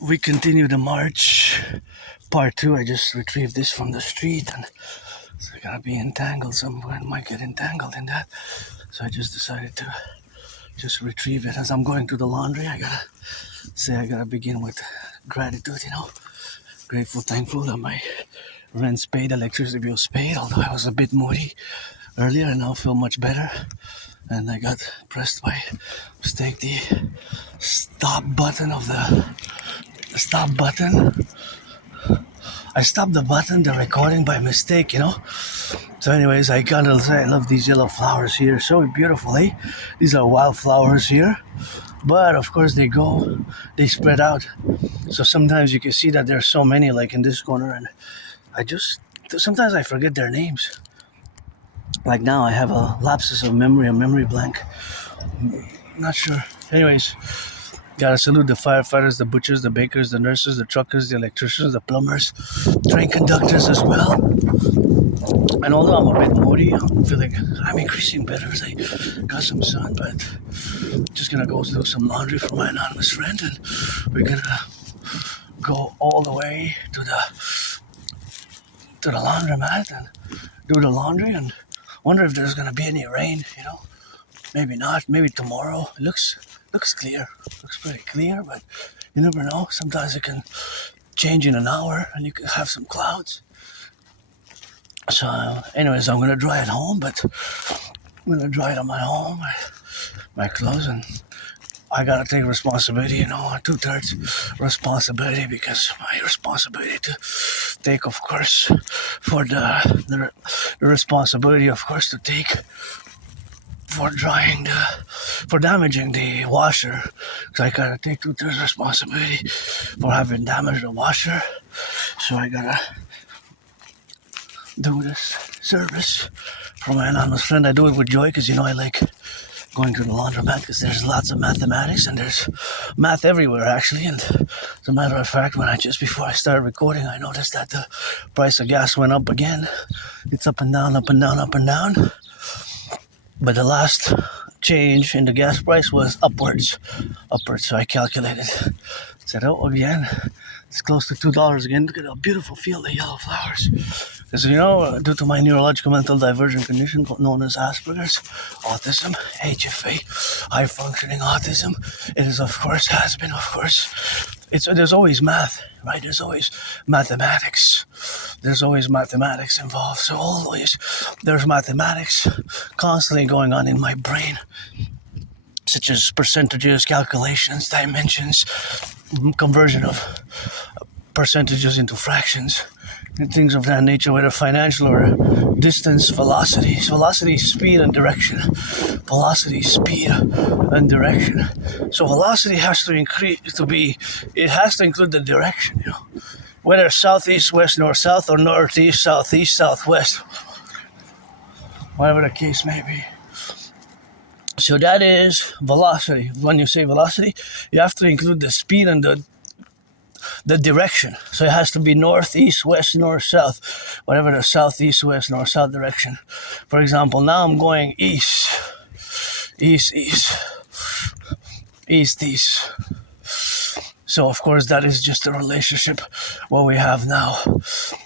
we continue the march. Part 2, I just retrieved this from the street, and so I gotta be entangled somewhere. I might get entangled in that. So I just decided to just retrieve it. As I'm going to the laundry, I gotta begin with gratitude, Grateful, thankful that my rent's paid, electricity bill's paid, although I was a bit moody earlier. I now feel much better. And I got pressed by mistake the stop button. I stopped the recording by mistake, So anyways, I gotta say I love these yellow flowers here. So beautiful, eh? These are wildflowers here. But of course they spread out. So sometimes you can see that there's so many, like in this corner, and sometimes I forget their names. Like now I have a lapsus of memory, a memory blank. Not sure. Anyways, gotta salute the firefighters, the butchers, the bakers, the nurses, the truckers, the electricians, the plumbers, train conductors as well. And although I'm a bit moody, I'm feeling I'm increasing better as I got some sun, but just gonna go do some laundry for my anonymous friend, and we're gonna go all the way to the laundromat and do the laundry, and wonder if there's gonna be any rain, Maybe not, maybe tomorrow. It looks clear. Looks pretty clear, but you never know. Sometimes it can change in an hour and you can have some clouds. So anyways, I'm gonna dry it home, but I'm gonna dry it on my home, my clothes, and I gotta take responsibility, 2/3 responsibility, because my responsibility to take, of course, for the responsibility, of course, to take for damaging the washer, because I gotta take 2/3 responsibility for having damaged the washer. So I gotta do this service for my anonymous friend. I do it with joy, because I like going to the laundromat, because there's lots of mathematics and there's math everywhere, actually. And as a matter of fact, before I started recording, I noticed that the price of gas went up again. It's up and down, up and down, up and down. But the last change in the gas price was upwards. So I calculated. Said, again, it's close to $2 again. Look at how beautiful field of yellow flowers. Because, due to my neurological mental divergent condition known as Asperger's, autism, HFA, high-functioning autism, it is, of course, has been, of course, there's always math, right? There's always mathematics. There's always mathematics involved. So always there's mathematics constantly going on in my brain, such as percentages, calculations, dimensions, conversion of percentages into fractions, and things of that nature, whether financial or distance, velocity. Velocity, speed, and direction. Velocity, speed, and direction. So velocity has to it has to include the direction, Whether southeast, west, north, south, or northeast, southeast, southwest. Whatever the case may be. So that is velocity. When you say velocity, you have to include the speed and the direction. So it has to be north, east, west, north, south, whatever the south, east, west, north, south direction. For example, now I'm going east, east, east, east, east. So of course that is just the relationship what we have now,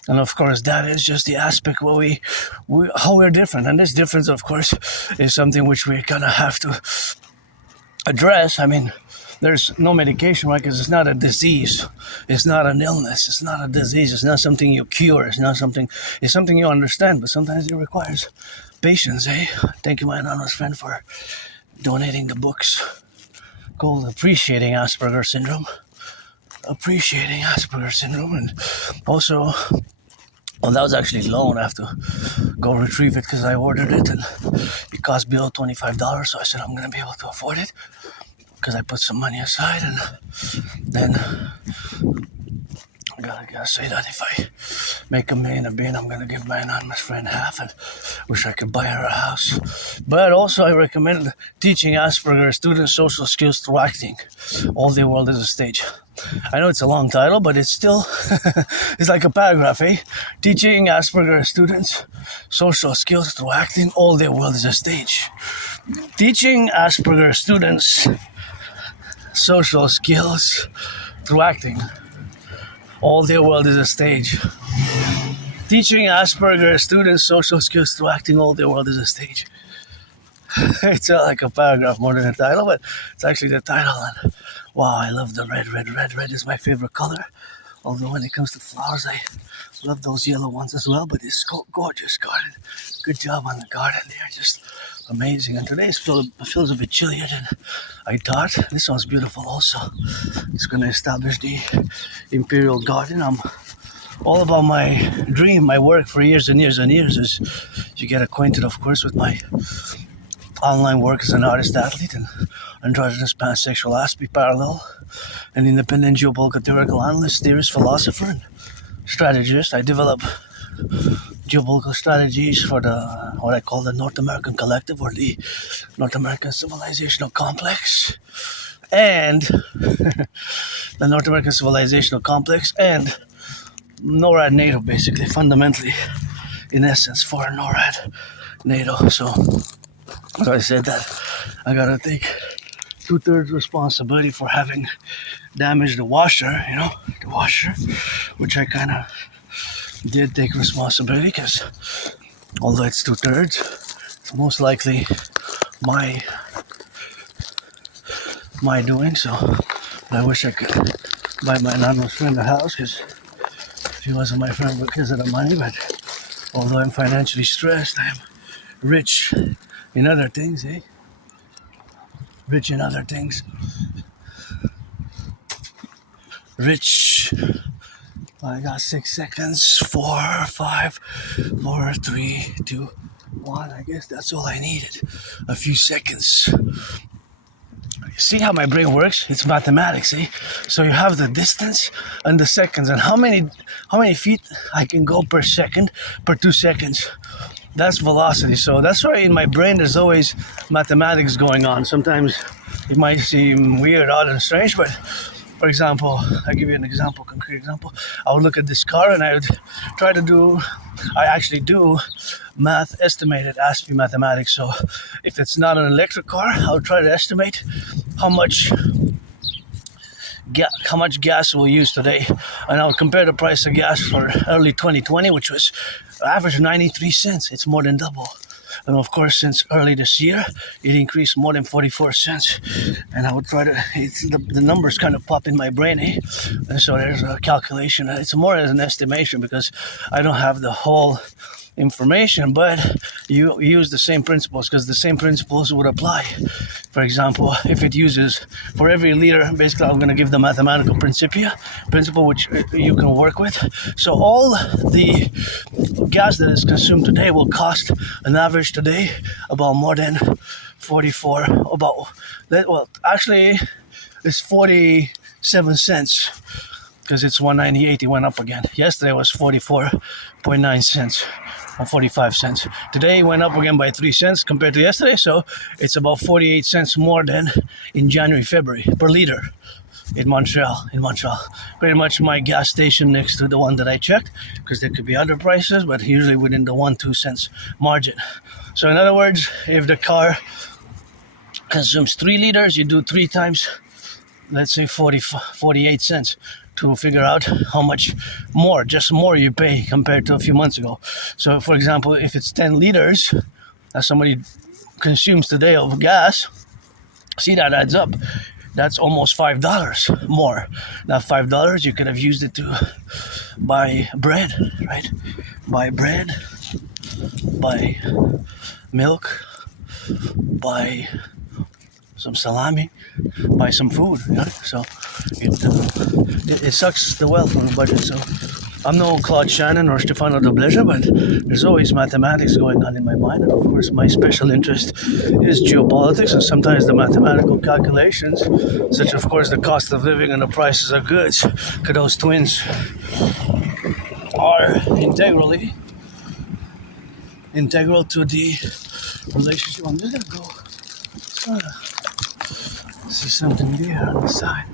and of course that is just the aspect how we're different. And this difference, of course, is something which we're gonna have to address. I mean, there's no medication, right? Because it's not a disease. It's not an illness. It's not a disease. It's not something you cure. It's something you understand, but sometimes it requires patience, eh? Thank you, my anonymous friend, for donating the books called Appreciating Asperger's Syndrome. And also, that was actually loan. I have to go retrieve it because I ordered it, and it cost below $25, so I said I'm going to be able to afford it, because I put some money aside. And then I gotta say that if I make $1 million a bit, I'm gonna give my anonymous friend half, and wish I could buy her a house. But also I recommend teaching Asperger's students social skills through acting. All their world is a stage. I know it's a long title, but it's still it's like a paragraph, eh? Teaching Asperger's students social skills through acting. All their world is a stage. Teaching Asperger's students social skills through acting. All their world is a stage. Teaching Asperger students social skills through acting. All their world is a stage. It's like a paragraph more than a title, but it's actually the title. And wow, I love the red. Red is my favorite color. Although when it comes to flowers, I love those yellow ones as well. But it's gorgeous garden. Good job on the garden. They're just amazing. And today feels a bit chillier than I thought. This one's beautiful also. It's going to establish the Imperial Garden. I'm all about my dream, my work for years and years and years is you get acquainted, of course, with my online work as an artist, athlete, and androgynous pansexual Aspie parallel, an independent geopolitical theoretical analyst, theorist, philosopher, and strategist. I develop geopolitical strategies for what I call the North American Collectif, or the North American Civilizational Complex, and the North American Civilizational Complex, and NORAD NATO, basically, fundamentally, in essence, for NORAD NATO. So I said that I gotta take 2/3 responsibility for having damaged the washer, which I kind of did take responsibility because although it's 2/3, it's most likely my doing. So I wish I could buy my anonymous friend a house because she wasn't my friend because of the money. But although I'm financially stressed, I'm rich in other things, Rich in other things. Rich. I got 6 seconds. 4, 5, 4, 3, 2, 1. I guess that's all I needed. A few seconds. See how my brain works? It's mathematics, So you have the distance and the seconds, and how many feet I can go per second, per 2 seconds. That's velocity. So that's why in my brain there's always mathematics going on. Sometimes it might seem weird, odd, and strange, but for example, I'll give you an example, concrete example. I would look at this car and I would try to I actually do math estimated Aspie mathematics. So if it's not an electric car, I would try to estimate how much gas we'll use today, and I'll compare the price of gas for early 2020, which was average 93 cents. It's more than double. And of course, since early this year, it increased more than 44 cents. And I would try to, the numbers kind of pop in my brain, And so there's a calculation. It's more as an estimation because I don't have the whole information, but you use the same principles because the same principles would apply. For example, if it uses for every liter, basically I'm going to give the mathematical principle which you can work with. So all the gas that is consumed today will cost an average today about more than 44, actually it's 47 cents because it's 198. It went up again. Yesterday was 44.9 cents. Or 45 cents. Today it went up again by 3 cents compared to yesterday, so it's about 48 cents more than in January, February per liter in Montreal. Pretty much my gas station next to the one that I checked, because there could be other prices, but usually within the 1-2 cents margin. So in other words, if the car consumes 3 liters, you do 3 times, let's say 48 cents. To figure out how much more you pay compared to a few months ago. So, for example, if it's 10 liters that somebody consumes today of gas, see that adds up. That's almost $5 more. That $5 you could have used it to buy bread, right? Buy bread, buy milk, buy some salami, buy some food. So it sucks the wealth from the budget. So I'm no Claude Shannon or Stefano de Bleja, but there's always mathematics going on in my mind. And of course, my special interest is geopolitics, and sometimes the mathematical calculations, such of course the cost of living and the prices of goods, because those twins are integral to the relationship. I'm just gonna go see something there on the side.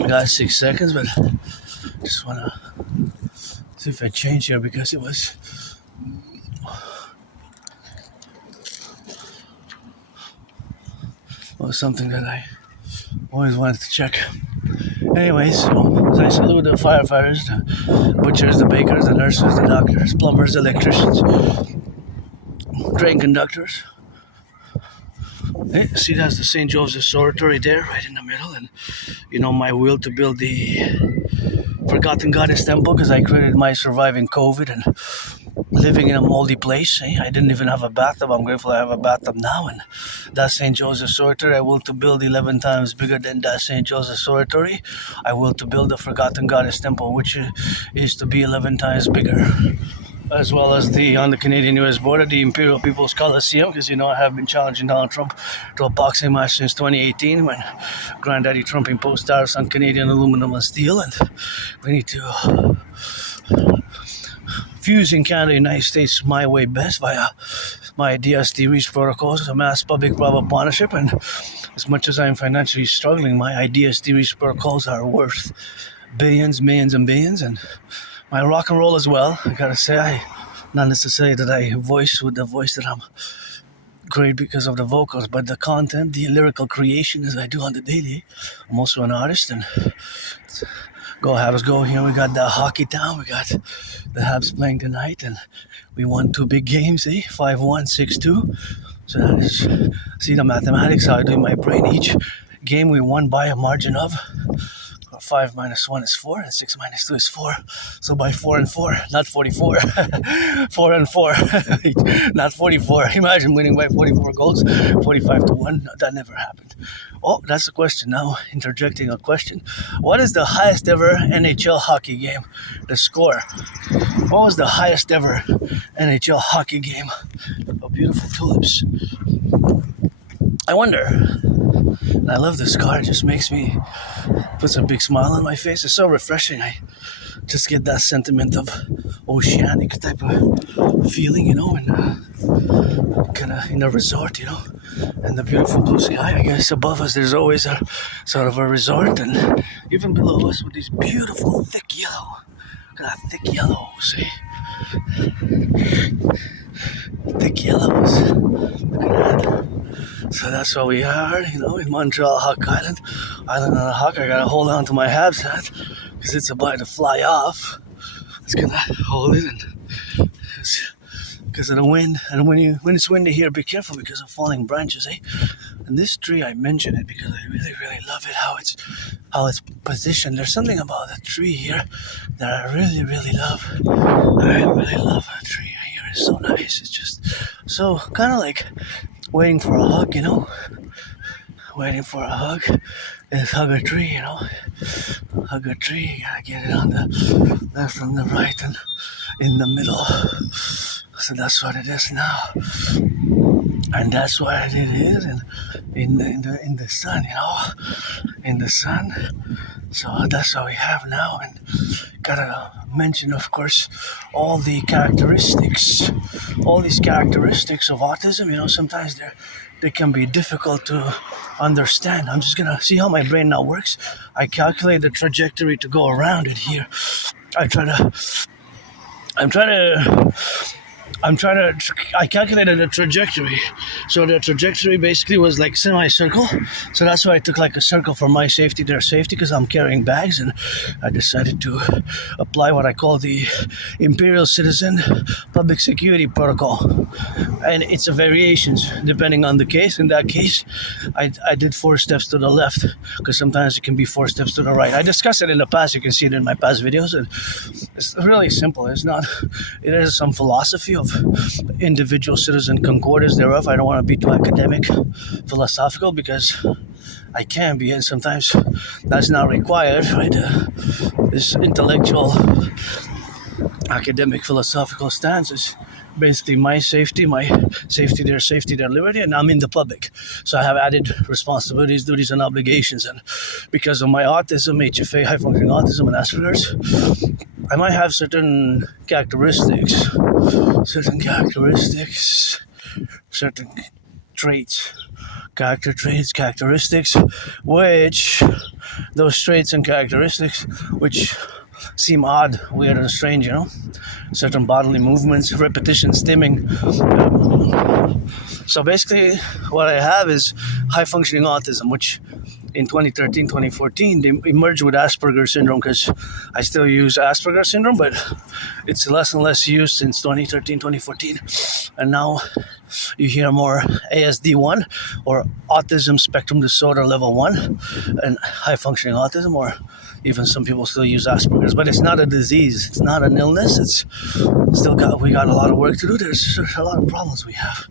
I got 6 seconds, but just wanna see if I change here because it was something that I always wanted to check. Anyways, so I salute the firefighters, the butchers, the bakers, the nurses, the doctors, plumbers, electricians, train conductors. Hey, see, that's the St. Joseph's Oratory there, right in the middle, and my will to build the Forgotten Goddess Temple because I created my surviving COVID and living in a moldy place. I didn't even have a bathtub. I'm grateful I have a bathtub now. And that St. Joseph's Oratory, I will to build 11 times bigger than that St. Joseph's Oratory. I will to build the Forgotten Goddess Temple, which is to be 11 times bigger. As well as on the Canadian-US border, the Imperial People's Coliseum, because I have been challenging Donald Trump to a boxing match since 2018 when Granddaddy Trump imposed tariffs on Canadian aluminum and steel, and we need to fuse in Canada and United States my way best via my DST reach protocols, a mass public-private partnership, and as much as I'm financially struggling, my DST reach protocols are worth billions, millions, and billions, and my rock and roll as well. I gotta say, not necessarily that I voice with the voice that I'm great because of the vocals, but the content, the lyrical creation as I do on the daily. I'm also an artist, and go Habs go. Here we got the hockey town. We got the Habs playing tonight, and we won 2 big games, 5-1, 6-2. So that is, see the mathematics, how I do in my brain. Each game we won by a margin of 5 minus 1 is 4, and 6 minus 2 is 4. So by 4 and 4, not 44. 4 and 4, not 44. Imagine winning by 44 goals, 45-1. No, that never happened. Oh, that's the question now. Interjecting a question. What is the highest ever NHL hockey game? The score. What was the highest ever NHL hockey game? Oh, beautiful tulips. I wonder. And I love this car. It just puts a big smile on my face. It's so refreshing. I just get that sentiment of oceanic type of feeling, and kind of in a resort, and the beautiful blue sky. I guess above us there's always a sort of a resort, and even below us with these beautiful thick yellow. Look at that thick yellow, see? Thick yellows. Look at that. So that's where we are, in Montreal, Hawk Island. Island on a hawk. I gotta hold on to my Habs hat because it's about to fly off. It's gonna hold it, and because of the wind. And when it's windy here, be careful because of falling branches, And this tree, I mention it because I really, really love it. How it's positioned. There's something about the tree here that I really, really love. I really love that tree here. It's so nice. It's just so kind of like waiting for a hug, Waiting for a hug. Is hug a tree, Hug a tree. You gotta get it on the left and the right and in the middle. So that's what it is now. And that's what it is in the sun, In the sun. So that's what we have now. And gotta mention, of course, all these characteristics of autism. Sometimes they can be difficult to understand. I'm just gonna see how my brain now works. I calculate the trajectory to go around it here. I calculated the trajectory. So the trajectory basically was like semicircle. So that's why I took like a circle for my safety, their safety, because I'm carrying bags, and I decided to apply what I call the Imperial Citizen Public Security Protocol. And it's a variations depending on the case. In that case, I did 4 steps to the left because sometimes it can be 4 steps to the right. I discussed it in the past. You can see it in my past videos, and it's really simple. It is some philosophy of individual citizen concordance thereof. I don't want to be too academic, philosophical, because I can be, and sometimes that's not required, right? This intellectual, academic, philosophical stance is basically my safety, their liberty, and I'm in the public. So I have added responsibilities, duties, and obligations. And because of my autism, HFA, high functioning autism, and Asperger's, I might have certain characteristics, certain traits, characteristics, which those traits and characteristics, which seem odd, weird, and strange, certain bodily movements, repetition, stimming. So basically, what I have is high functioning autism, which in 2013, 2014, they emerged with Asperger's syndrome because I still use Asperger's syndrome, but it's less and less used since 2013, 2014. And now you hear more ASD1 or autism spectrum disorder level 1 and high functioning autism, or even some people still use Asperger's, but it's not a disease, it's not an illness. It's we got a lot of work to do. There's a lot of problems we have.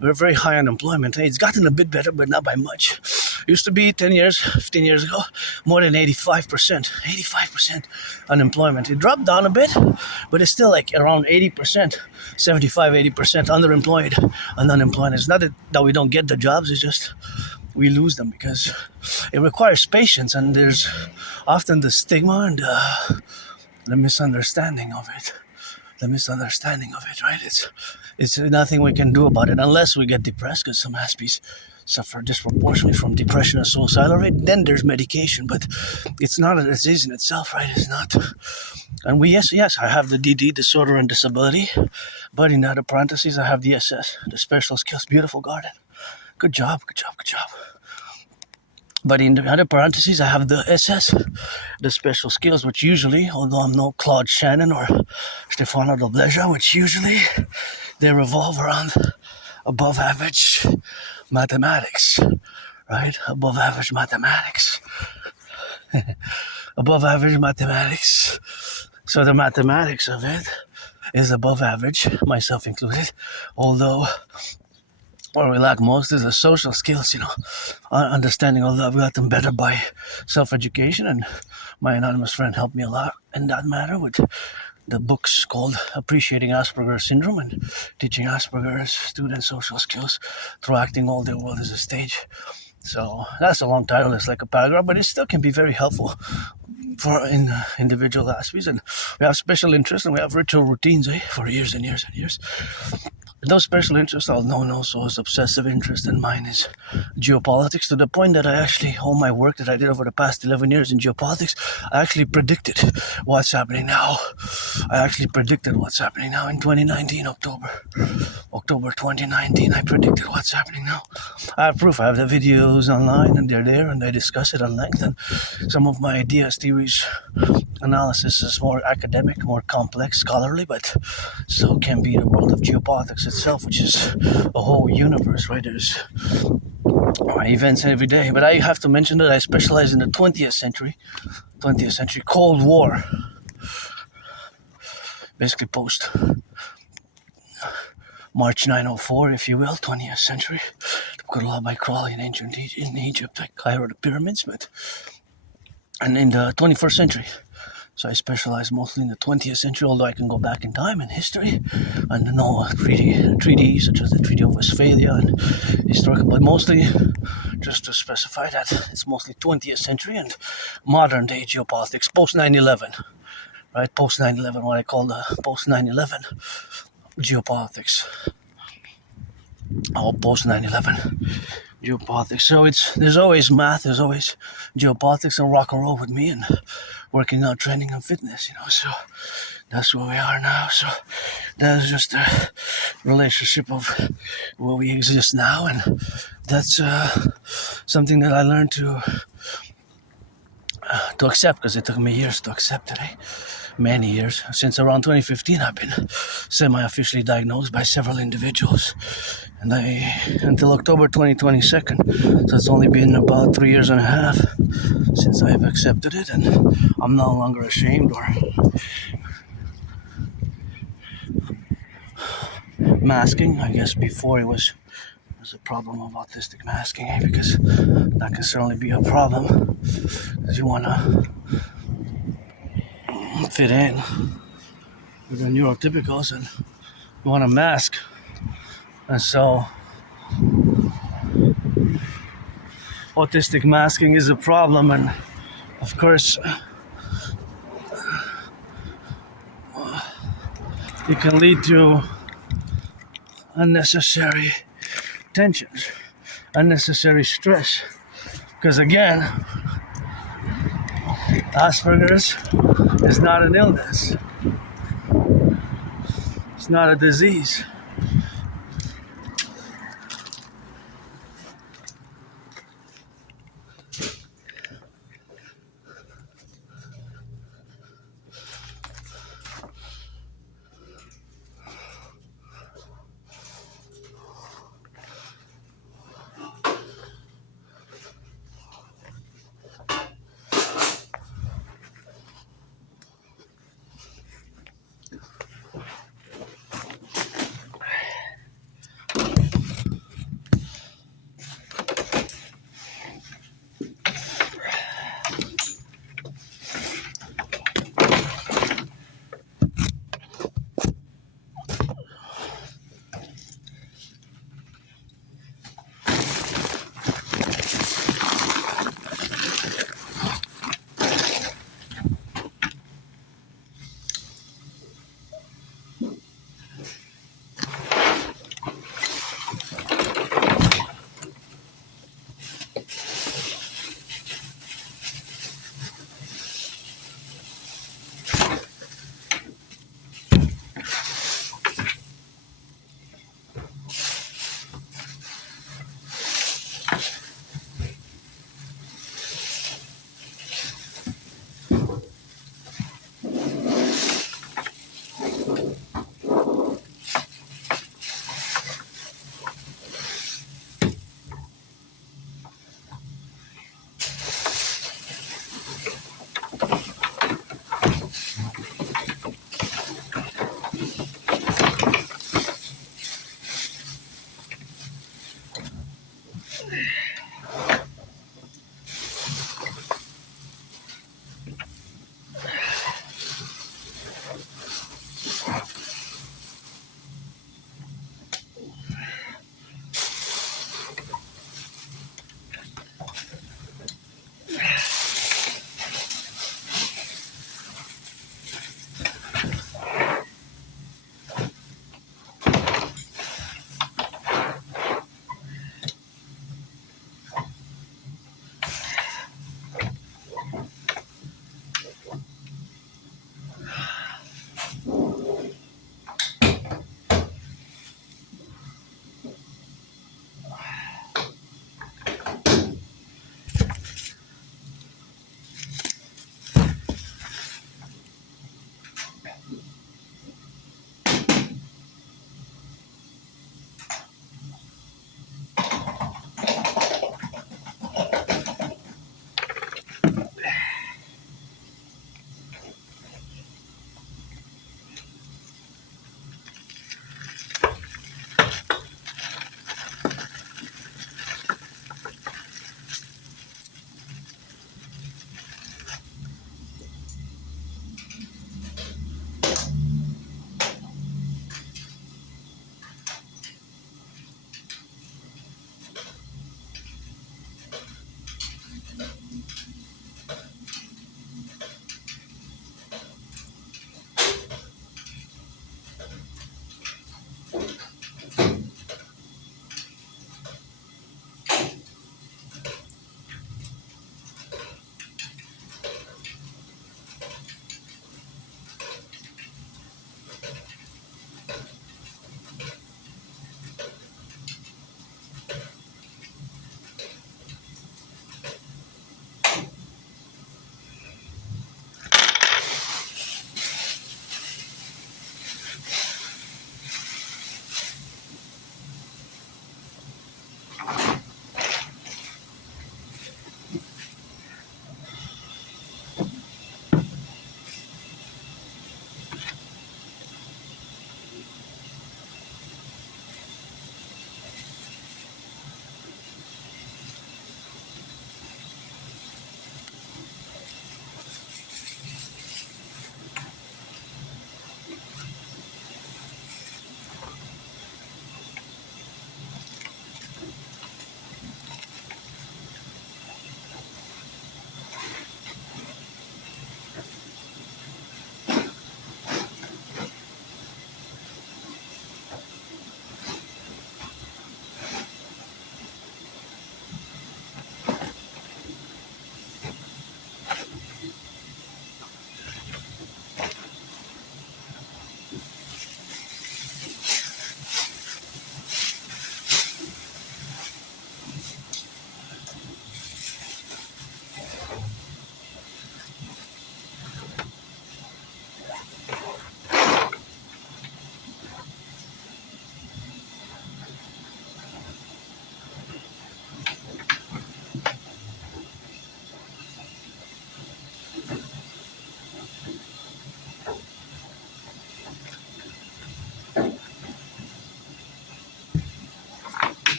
We're very high unemployment. It's gotten a bit better, but not by much. Used to be 10 years, 15 years ago, more than 85% unemployment. It dropped down a bit, but it's still like around 80%, 75, 80% underemployed and unemployed. It's not that we don't get the jobs, it's just we lose them because it requires patience, and there's often the stigma and the misunderstanding of it. Right? It's nothing we can do about it unless we get depressed, because some Aspies suffer disproportionately from depression and suicidal rate. Then there's medication, but it's not a disease in itself, right? It's not. And yes, I have the DD, disorder and disability, but in other parentheses, I have the SS, the special skills. Beautiful garden. Good job. But in the other parentheses, I have the SS, the special skills, which usually, although I'm no Claude Shannon or Stefano Dobleja, which usually they revolve around above average mathematics, right? Above average mathematics. Above average mathematics. So the mathematics of it is above average, myself included, although what we lack most is the social skills, understanding, although I've gotten better by self-education, and my anonymous friend helped me a lot in that matter with the books called Appreciating Asperger's Syndrome and Teaching Asperger's Students Social Skills Through Acting All Their World as a Stage. So that's a long title, it's like a paragraph, but it still can be very helpful for individual Aspies. And we have special interests and we have ritual routines for years and years and years. Those special interests are known also as obsessive interest, and mine is geopolitics, to the point that I actually, all my work that I did over the past 11 years in geopolitics, I actually predicted what's happening now. In 2019, October 2019, I predicted what's happening now. I have proof. I have the videos online, and they're there, and I discuss it at length. And some of my ideas, theories, analysis is more academic, more complex, scholarly, but so can be the world of geopolitics itself, which is a whole universe, right? There's events every day. But I have to mention that I specialize in the 20th century Cold War, basically post March 904, if you will, 20th century. Got a lot by crawling in ancient Egypt, like Cairo, the pyramids, and in the 21st century. So I specialize mostly in the 20th century, although I can go back in time in history and know treaties such as the Treaty of Westphalia and historical, but mostly, just to specify that, it's mostly 20th century and modern day geopolitics, post 9/11, right? Post 9/11, what I call the post 9/11 geopolitics. Post 9/11 geopolitics. So there's always math, there's always geopolitics and rock and roll with me, and working out, training and fitness, so that's where we are now. So that's just a relationship of where we exist now, and that's something that I learned to accept, because it took me years to accept it. Many years. Since around 2015, I've been semi-officially diagnosed by several individuals, and until October 2022, so it's only been about 3 years and a half since I've accepted it, and I'm no longer ashamed or masking. I guess before it was a problem of autistic masking, because that can certainly be a problem, because you want to fit in with the neurotypicals and you want to mask, and so autistic masking is a problem, and of course it can lead to unnecessary tensions, unnecessary stress, because again, Asperger's is not an illness. It's not a disease.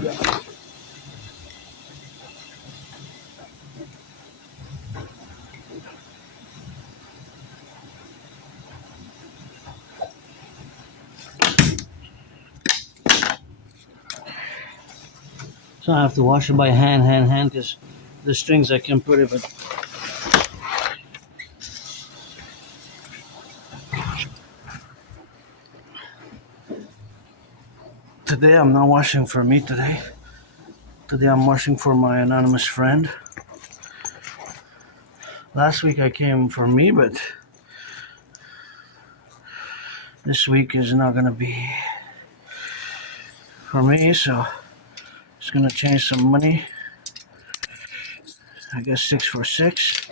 So I have to wash it by hand, because the strings I can put it, but today I'm not washing for me today. Today I'm washing for my anonymous friend. Last week I came for me, but this week is not gonna be for me, so it's gonna change some money. I guess 6 for 6.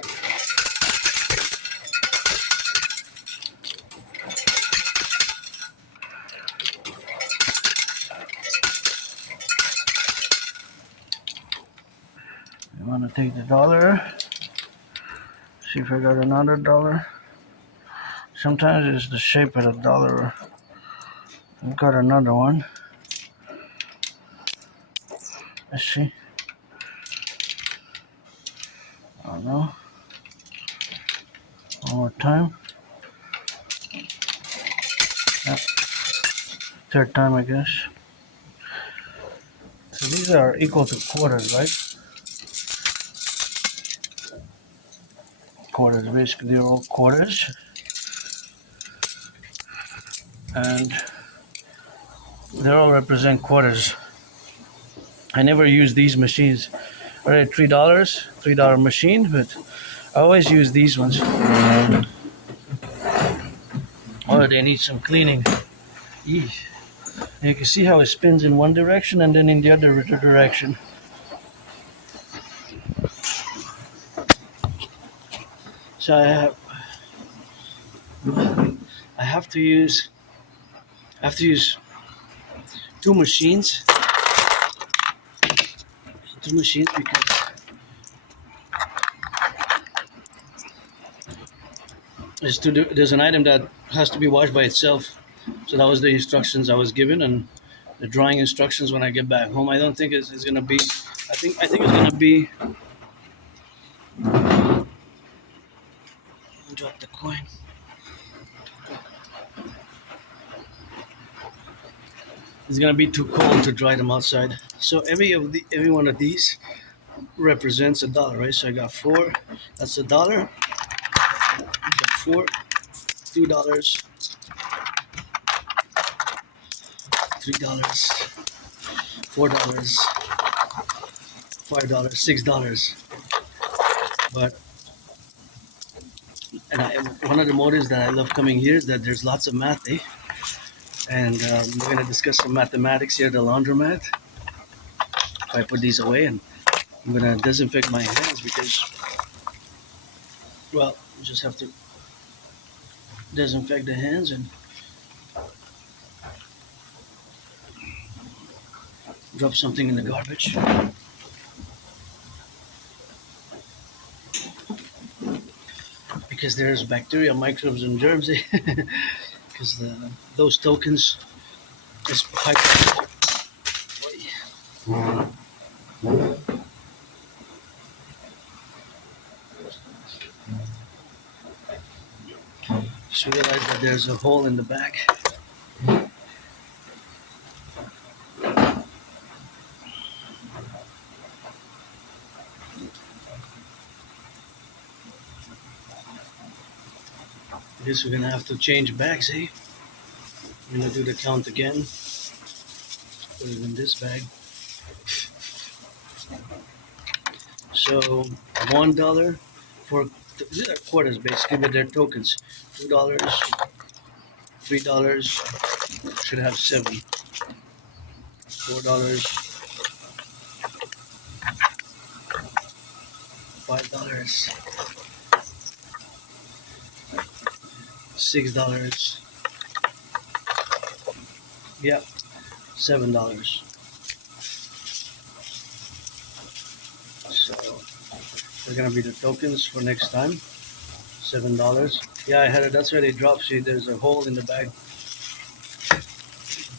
I wanna take the dollar. See if I got another dollar. Sometimes it's the shape of the dollar. I've got another one. Let's see. I don't know. One more time. Yeah. Third time, I guess. So these are equal to quarters, right? Quarters, basically they're all quarters. And they all represent quarters. I never use these machines. Alright, $3 machine, but I always use these ones. Oh, they need some cleaning. Eesh. And you can see how it spins in one direction and then in the other direction. So I have to use two machines. Because there's an item that has to be washed by itself. So that was the instructions I was given, and the drawing instructions when I get back home. I don't think it's gonna be. I think it's gonna be. Drop the coin. It's gonna be too cold to dry them outside. So every one of these represents $1, right? So I got 4. That's $1. I got 4, $2, $3, $4, $5, $6. But one of the motives that I love coming here is that there's lots of math, eh? And we're gonna discuss some mathematics here at the laundromat. I put these away, and I'm gonna disinfect my hands because, well, you just have to disinfect the hands and drop something in the garbage. Because there's bacteria, microbes, and germs. Because those tokens is pipe. Just realize that there's a hole in the back. I guess we're gonna have to change bags, eh? I'm gonna do the count again. Put it in this bag. So $1 for these are quarters basically, but they're tokens. $2, $3 should have 7. $4, $5, $6. Yep, $7. So they're gonna be the tokens for next time. $7. Yeah, I had it. That's where they drop. See, there's a hole in the bag.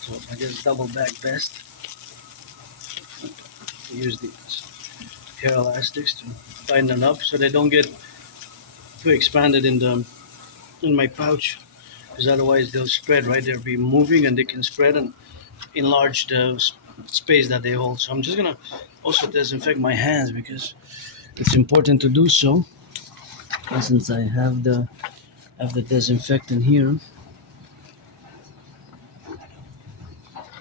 So I guess double bag best. use these hair elastics to tighten them up so they don't get too expanded in my pouch, because otherwise they'll spread. Right, they'll be moving and they can spread and enlarge the space that they hold. So I'm just gonna also disinfect my hands because it's important to do so. And since I have the disinfectant here,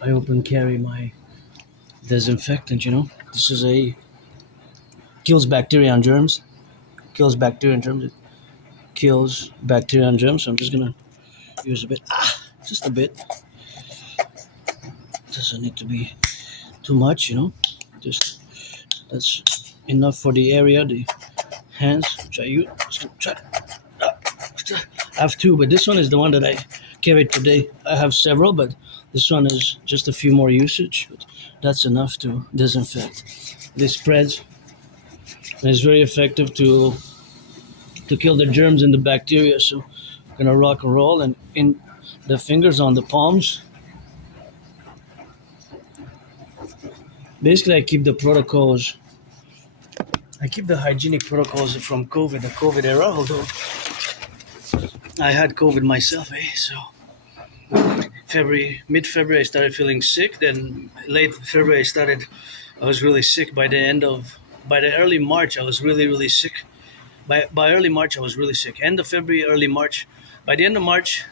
I often carry my disinfectant. This is a kills bacteria and germs. Kills bacteria and germs. It kills bacteria and germs. So I'm just gonna use a bit. Just a bit. Doesn't need to be too much. Just that's enough for the area. The hands. Try. I have two, but this one is the one that I carried today. I have several, but this one is just a few more usage. But that's enough to disinfect. This spreads. And it's very effective to kill the germs and the bacteria. So I'm gonna rock and roll, and in the fingers on the palms. Basically, I keep the protocols. I keep the hygienic protocols from COVID, the COVID era, although I had COVID myself, So mid-February, I started feeling sick. Then late February, I was really sick. By the early March, I was really, really sick. By early March, I was really sick. End of February, early March. By the end of March,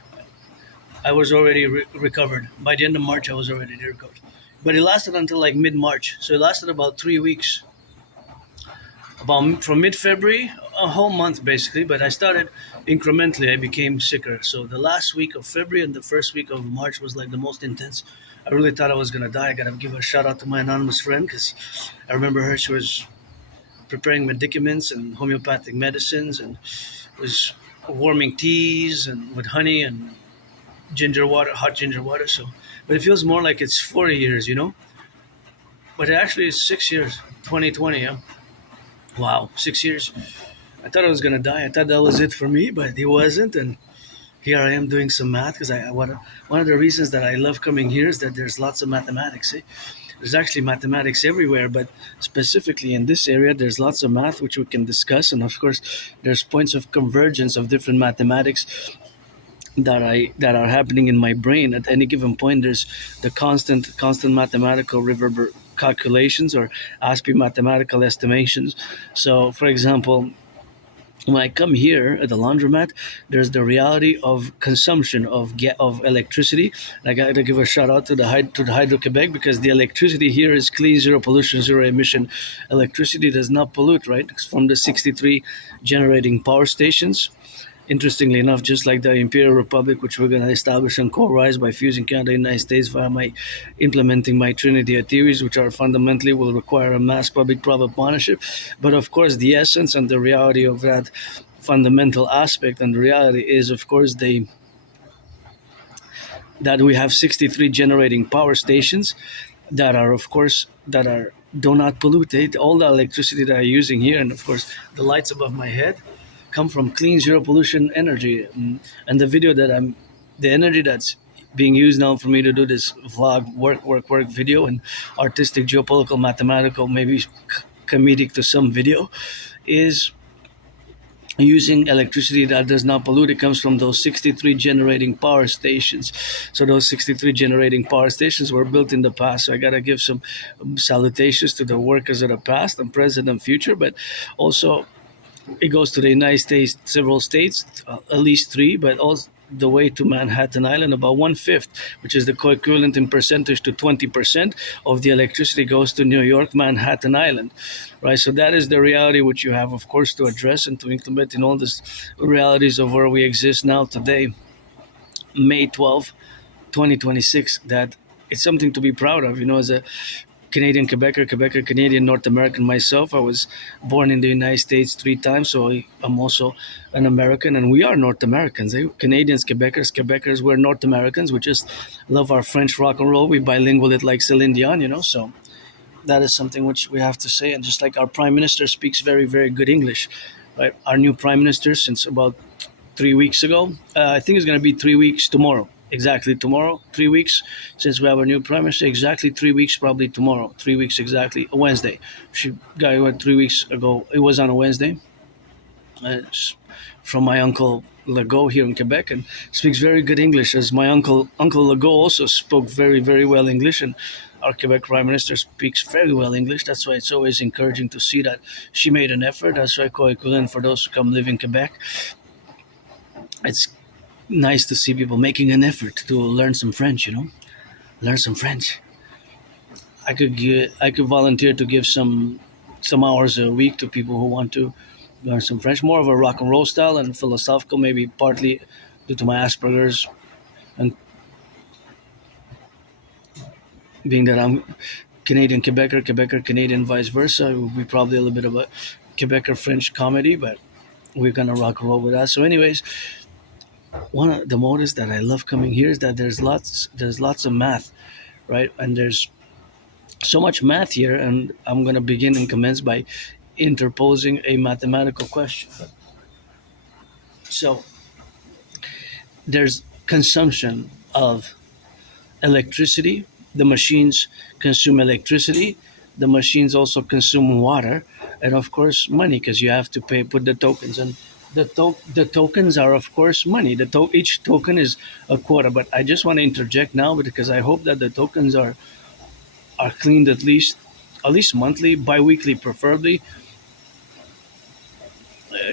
I was already recovered. By the end of March, I was already recovered. But it lasted until like mid-March. So it lasted about 3 weeks. From mid-February, a whole month basically, but I started incrementally, I became sicker. So the last week of February and the first week of March was like the most intense. I really thought I was going to die. I got to give a shout out to my anonymous friend, because I remember her, she was preparing medicaments and homeopathic medicines, and was warming teas and with honey and ginger water, hot ginger water. So, but it feels more like it's 4 years, but it actually is 6 years, 2020, yeah. Wow, 6 years. I thought I was gonna die. I thought that was it for me, but it wasn't. And here I am doing some math, because one of the reasons that I love coming here is that there's lots of mathematics. There's actually mathematics everywhere, but specifically in this area, there's lots of math which we can discuss. And of course, there's points of convergence of different mathematics that are happening in my brain at any given point. There's the constant mathematical calculations, or Aspie mathematical estimations. So, for example, when I come here at the laundromat, there's the reality of consumption of electricity. And I got to give a shout out to the Hydro-Quebec, because the electricity here is clean, zero pollution, zero emission. Electricity does not pollute, right? It's from the 63 generating power stations. Interestingly enough, just like the Imperial Republic, which we're going to establish and co-rise by fusing Canada and the United States via implementing my Trinity of theories, which are fundamentally will require a mass public-private partnership. But of course, the essence and the reality of that fundamental aspect, and the reality is, of course, that we have 63 generating power stations that are, of course, do not pollute. All the electricity that I'm using here, and of course, the lights above my head, come from clean, zero pollution energy. And the energy that's being used now for me to do this vlog, work video, and artistic, geopolitical, mathematical, maybe comedic to some video, is using electricity that does not pollute. It comes from those 63 generating power stations. So those 63 generating power stations were built in the past. So I got to give some salutations to the workers of the past and present and future, but also it goes to the United States, several states, at least 3, but also the way to Manhattan Island, about 1/5, which is the co-equivalent in percentage to 20% of the electricity goes to New York, Manhattan Island, right? So that is the reality which you have, of course, to address and to implement in all these realities of where we exist now today, May 12, 2026, that it's something to be proud of, as a Canadian Quebecer, Canadian North American myself. I was born in the United States 3 times, so I'm also an American, and we are North Americans. Canadians, Quebecers, we're North Americans. We just love our French rock and roll. We bilingual it like Celine Dion, so that is something which we have to say. And just like our Prime Minister speaks very, very good English, right? Our new Prime Minister, since about 3 weeks ago, I think it's going to be 3 weeks tomorrow. exactly tomorrow, 3 weeks since we have our new prime minister. Exactly 3 weeks, probably tomorrow. 3 weeks exactly. Wednesday. She got went 3 weeks ago. It was on a Wednesday. It's from my uncle Legault here in Quebec, and speaks very good English. As my Uncle Legault also spoke very well English, and our Quebec Prime Minister speaks very well English. That's why it's always encouraging to see that she made an effort. That's why Koikulen, for those who come live in Quebec, it's nice to see people making an effort to learn some French. Learn some French. I could volunteer to give some hours a week to people who want to learn some French, more of a rock and roll style and philosophical, maybe partly due to my Asperger's and being that I'm Canadian Quebecer, Quebecer Canadian, vice versa. It would be probably a little bit of a Quebecer French comedy, but we're gonna rock and roll with that. So, anyways, one of the motives that I love coming here is that there's lots of math, right? And there's so much math here, and I'm gonna begin and commence by interposing a mathematical question. So there's consumption of electricity. The machines consume electricity. The machines also consume water, and of course money, because you have to put the tokens. And the tokens are of course money. Each token is a quota. But I just want to interject now because I hope that the tokens are cleaned at least monthly, bi-weekly preferably,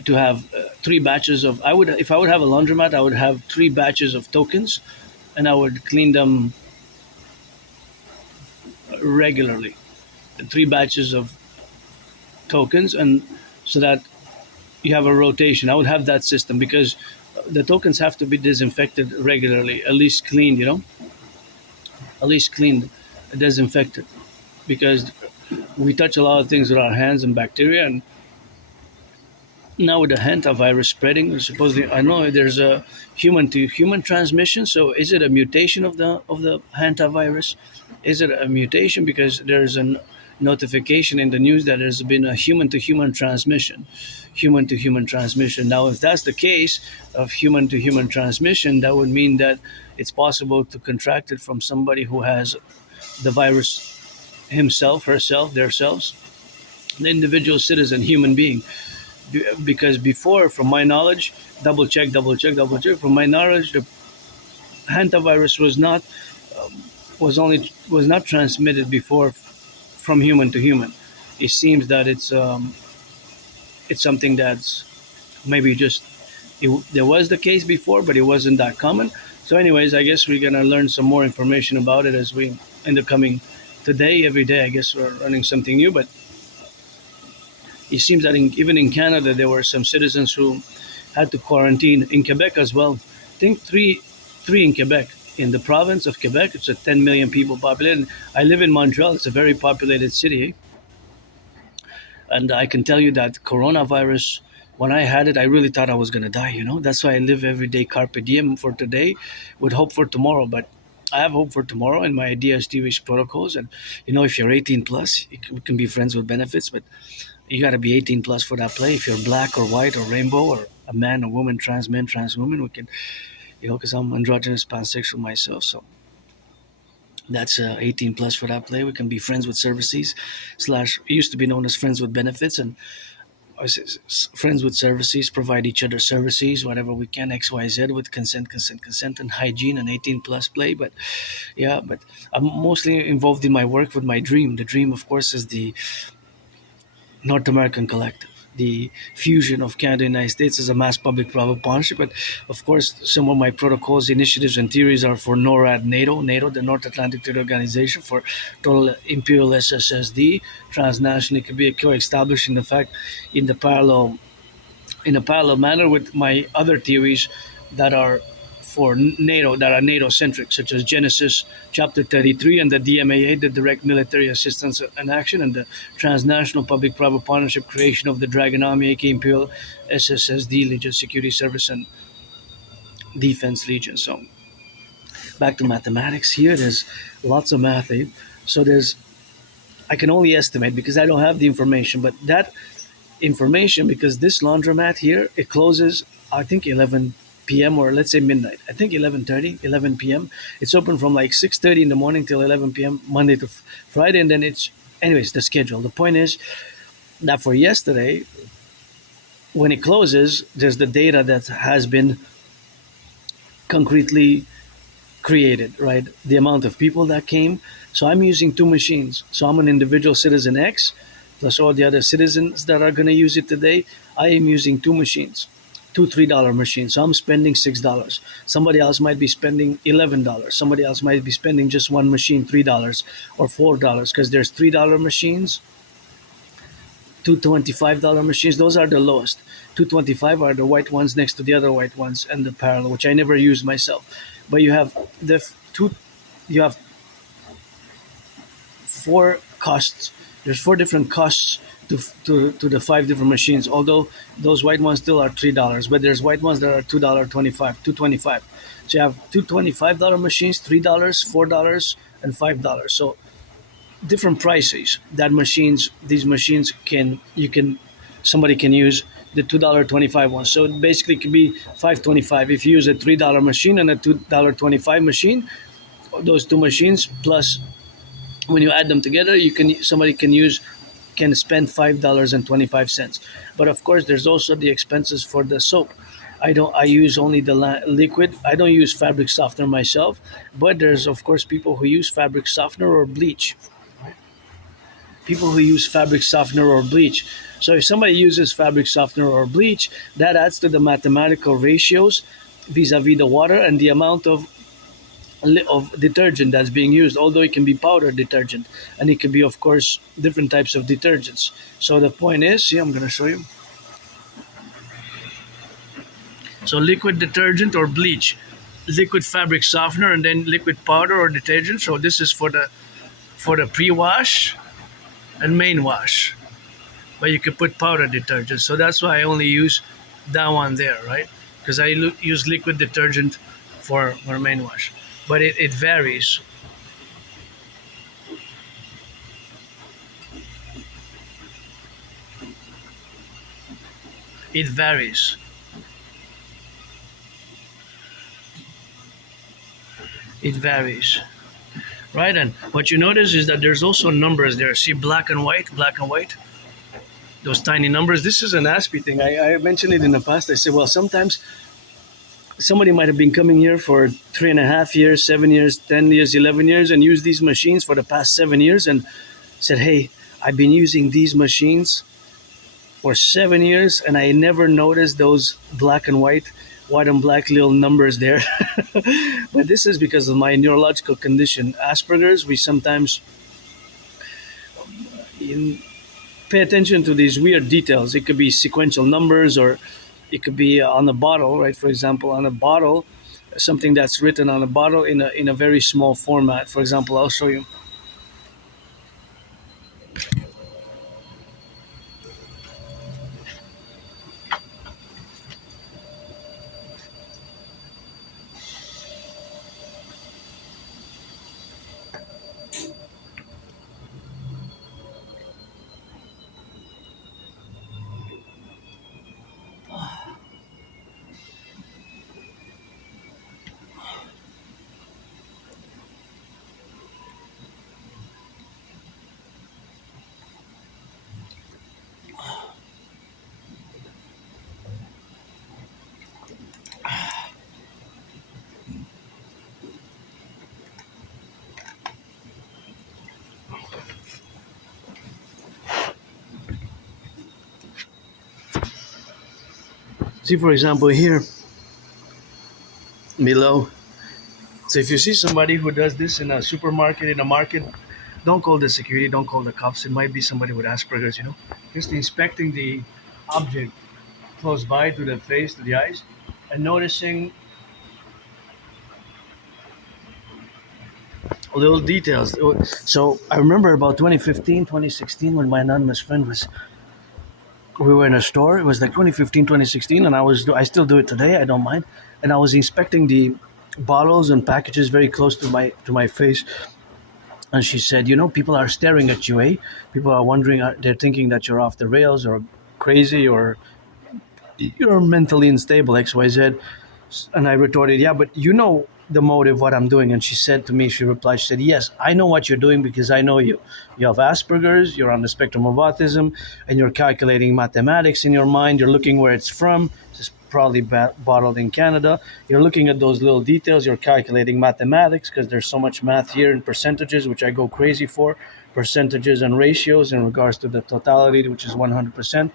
to have 3 batches of. If I would have a laundromat, I would have 3 batches of tokens, and I would clean them regularly. 3 batches of tokens, and so that you have a rotation. I would have that system because the tokens have to be disinfected regularly, at least cleaned. At least cleaned, disinfected, because we touch a lot of things with our hands and bacteria, and now with the hantavirus spreading, supposedly I know there's a human to human transmission. So is it a mutation of the hantavirus? Is it a mutation because there's a notification in the news that there's been a human to human transmission? Human to human transmission. Now, if that's the case of human to human transmission, that would mean that it's possible to contract it from somebody who has the virus himself, herself, themselves, the individual citizen, human being. Because before, from my knowledge, double check, from my knowledge, the hantavirus was not transmitted before from human to human. It seems that it's something that's maybe there was the case before, but it wasn't that common. So, anyways, I guess we're gonna learn some more information about it as we in the coming today. Every day, I guess we're learning something new. But it seems that even in Canada, there were some citizens who had to quarantine. In Quebec as well. I think three in Quebec. In the province of Quebec, it's a 10 million people populated. I live in Montreal. It's a very populated city. And I can tell you that coronavirus, when I had it, I really thought I was going to die. That's why I live every day carpe diem for today with hope for tomorrow. But I have hope for tomorrow in my DSTH protocols. And, if you're 18 plus, you can be friends with benefits. But you got to be 18 plus for that play. If you're black or white or rainbow or a man or woman, trans men, trans women, we can, because I'm androgynous pansexual myself. So that's 18 plus for that play. We can be friends with services / it used to be known as friends with benefits, and friends with services, provide each other services, whatever we can, XYZ, with consent, and hygiene, and 18 plus play. But yeah, but I'm mostly involved in my work with my dream. The dream, of course, is the North American Collective, the fusion of Canada and the United States as a mass public-private partnership. But of course, some of my protocols, initiatives, and theories are for NORAD, NATO, the North Atlantic Treaty Organization, for total imperial SSSD, transnational Quebec, establishing the fact in a parallel manner with my other theories that are for NATO, that are NATO-centric, such as Genesis, Chapter 33, and the DMAA, the Direct Military Assistance and Action, and the Transnational Public-Private Partnership creation of the Dragon Army, aka Imperial SSSD, Legion Security Service, and Defense Legion. So back to mathematics here. There's lots of math. So I can only estimate because I don't have the information, but that information, because this laundromat here, it closes, I think, 11 p.m. or let's say midnight. I think 11:30, 11 p.m. It's open from like 6:30 in the morning till 11 p.m. Monday to Friday, and then it's anyways the schedule. The point is that for yesterday, when it closes, there's the data that has been concretely created, right? The amount of people that came. So I'm using two machines. So I'm an individual citizen X, plus all the other citizens that are going to use it today. I am using two machines, two $3 machines. So I'm spending $6. Somebody else might be spending $11. Somebody else might be spending just one machine, $3 or $4, because there's $3 machines, two $25 machines. Those are the lowest. 225 are the white ones next to the other white ones and the parallel, which I never use myself. But you have you have four costs. There's four different costs to the five different machines. Although those white ones still are $3, but there's white ones that are $2.25, 225. So you have two $25 machines, $3, $4, and $5. So different prices that these machines can somebody can use the $2.25 one. So basically it could be $5.25 if you use a $3 machine and a $2.25 machine. Those two machines plus when you add them together, somebody can spend $5.25. But of course, there's also the expenses for the soap. I use only the liquid. I don't use fabric softener myself, but there's of course people who use fabric softener or bleach. People who use fabric softener or bleach. So if somebody uses fabric softener or bleach, that adds to the mathematical ratios vis-a-vis the water and the amount of detergent that's being used, although it can be powder detergent and it can be of course different types of detergents. So the point is, I'm going to show you. So liquid detergent or bleach, liquid fabric softener, and then liquid powder or detergent. So this is for the pre-wash and main wash, but you can put powder detergent. So that's why I only use that one there, right? Because I use liquid detergent for main wash, but it varies. It varies. It varies. Right, and what you notice is that there's also numbers there. See black and white, those tiny numbers. This is an Aspie thing. I mentioned it in the past. I said, well, sometimes somebody might have been coming here for 3.5 years, 7 years, 10 years, 11 years, and used these machines for the past 7 years and said, hey, I've been using these machines for 7 years and I never noticed those white and black little numbers there. But this is because of my neurological condition, Asperger's. We sometimes pay attention to these weird details. It could be sequential numbers, or it could be on a bottle, right? For example, on a bottle, something that's written on a bottle in a very small format. For example, I'll show you. See, for example, here below. So if you see somebody who does this in a supermarket, in a market, don't call the security, don't call the cops. It might be somebody with Asperger's, just inspecting the object close by to the face, to the eyes, and noticing little details. So I remember about 2015, 2016, when my anonymous friend we were in a store. It was like 2015, 2016, and I still do it today. I don't mind. And I was inspecting the bottles and packages very close to my face. And she said, people are staring at you, eh? People are wondering, they're thinking that you're off the rails or crazy or you're mentally unstable, XYZ. And I retorted, yeah, but you know the motive, what I'm doing. And she said to me, she replied, she said, yes, I know what you're doing because I know you. You have Asperger's, you're on the spectrum of autism, and you're calculating mathematics in your mind. You're looking where it's from. It's probably bottled in Canada. You're looking at those little details. You're calculating mathematics because there's so much math here in percentages, which I go crazy for. Percentages and ratios in regards to the totality, which is 100%.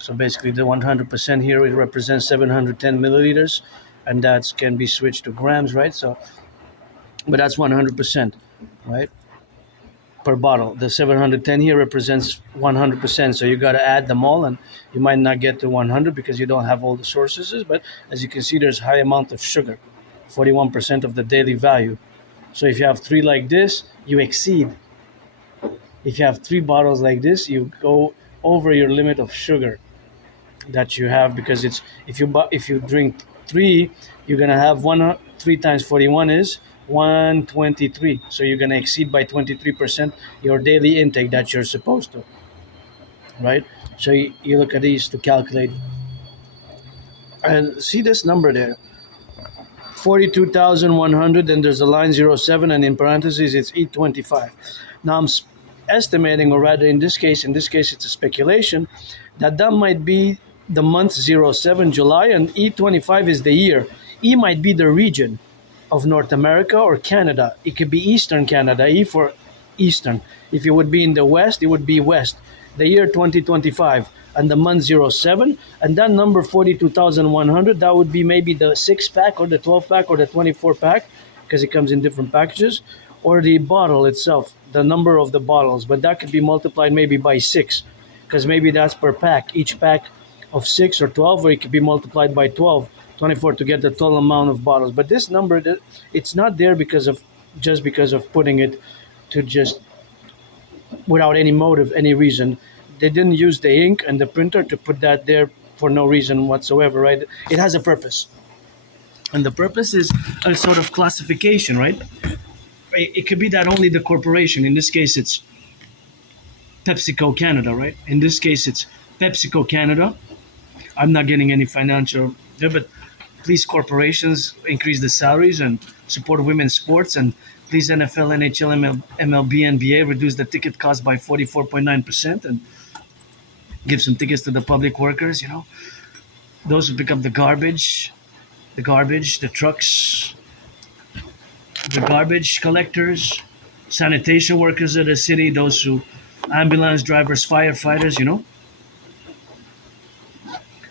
So basically the 100% here, it represents 710 milliliters, and that can be switched to grams, right? So, but that's 100%, right? Per bottle. The 710 here represents 100%. So you got to add them all, and you might not get to 100 because you don't have all the sources. But as you can see, there's high amount of sugar, 41% of the daily value. So if you have three like this, you exceed. If you have three bottles like this, you go over your limit of sugar that you have, because it's if you drink three, you're gonna have 3 times 41 is 123. So you're gonna exceed by 23% your daily intake that you're supposed to, right? So you look at these to calculate, and see this number there, 42,100. And there's a line 07, and in parentheses it's E25. Now I'm estimating, or rather in this case it's a speculation, that might be the month 07, July, and E25 is the year. E might be the region of North America or Canada. It could be Eastern Canada, E for Eastern. If it would be in the West, it would be West. The year 2025 and the month 07, and that number 42,100, that would be maybe the 6-pack or the 12-pack or the 24-pack, because it comes in different packages, or the bottle itself, the number of the bottles. But that could be multiplied maybe by 6, because maybe that's per pack, each pack of 6 or 12, or it could be multiplied by 12, 24 to get the total amount of bottles. But this number, it's not there because of putting it to just without any motive, any reason. They didn't use the ink and the printer to put that there for no reason whatsoever, right? It has a purpose. And the purpose is a sort of classification, right? It could be that only the corporation, in this case it's PepsiCo Canada, right? In this case it's PepsiCo Canada. I'm not getting any financial there, but please corporations increase the salaries and support women's sports, and please NFL, NHL, MLB, NBA reduce the ticket cost by 44.9% and give some tickets to the public workers, those who pick up the garbage, the trucks, the garbage collectors, sanitation workers of the city, those who ambulance drivers, firefighters,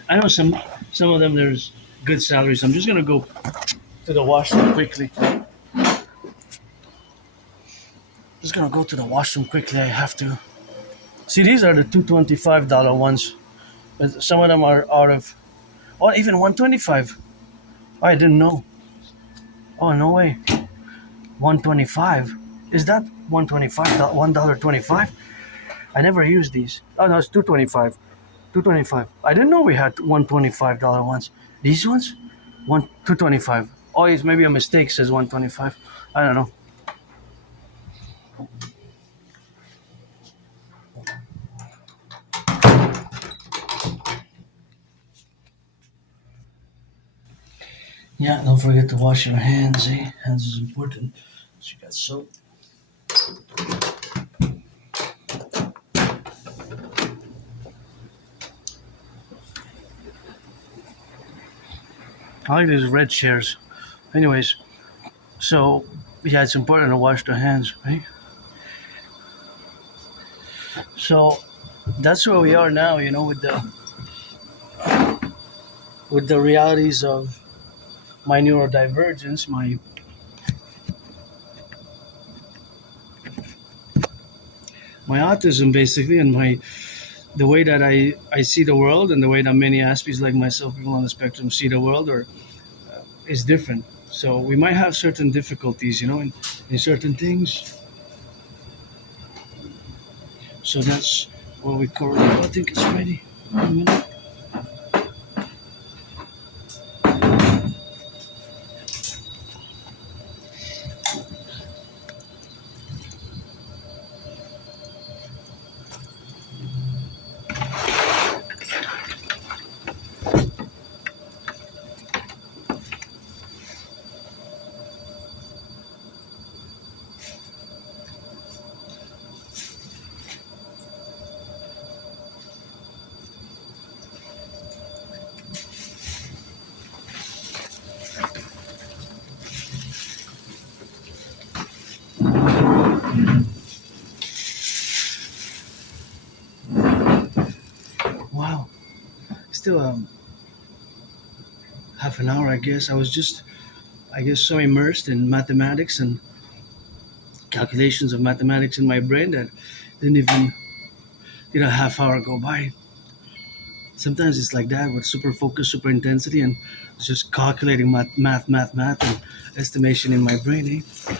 I know some of them there's good salaries. I'm just gonna go to the washroom quickly. I have to. See, these are the $225 ones, but some of them are out of, or even 125. Oh, I didn't know. Oh, no way. 125. Is that 125? $1.25? I never used these. Oh no, it's 225. 225. I didn't know we had $125 ones. These ones? 225. Oh, it's maybe a mistake, says 125. I don't know. Yeah, don't forget to wash your hands, eh? Hands is important. So you got soap. I like these red chairs. Anyways, so yeah, it's important to wash the hands, right? So that's where we are now, with the realities of my neurodivergence, my autism basically, and the way that I see the world, and the way that many Aspies like myself, people on the spectrum, see the world, or is different. So we might have certain difficulties, in certain things. So that's what we call. I think it's ready. still half an hour, I guess. I guess, so immersed in mathematics and calculations of mathematics in my brain that didn't even a half hour go by. Sometimes it's like that with super focus, super intensity, and it's just calculating math, and estimation in my brain. Eh?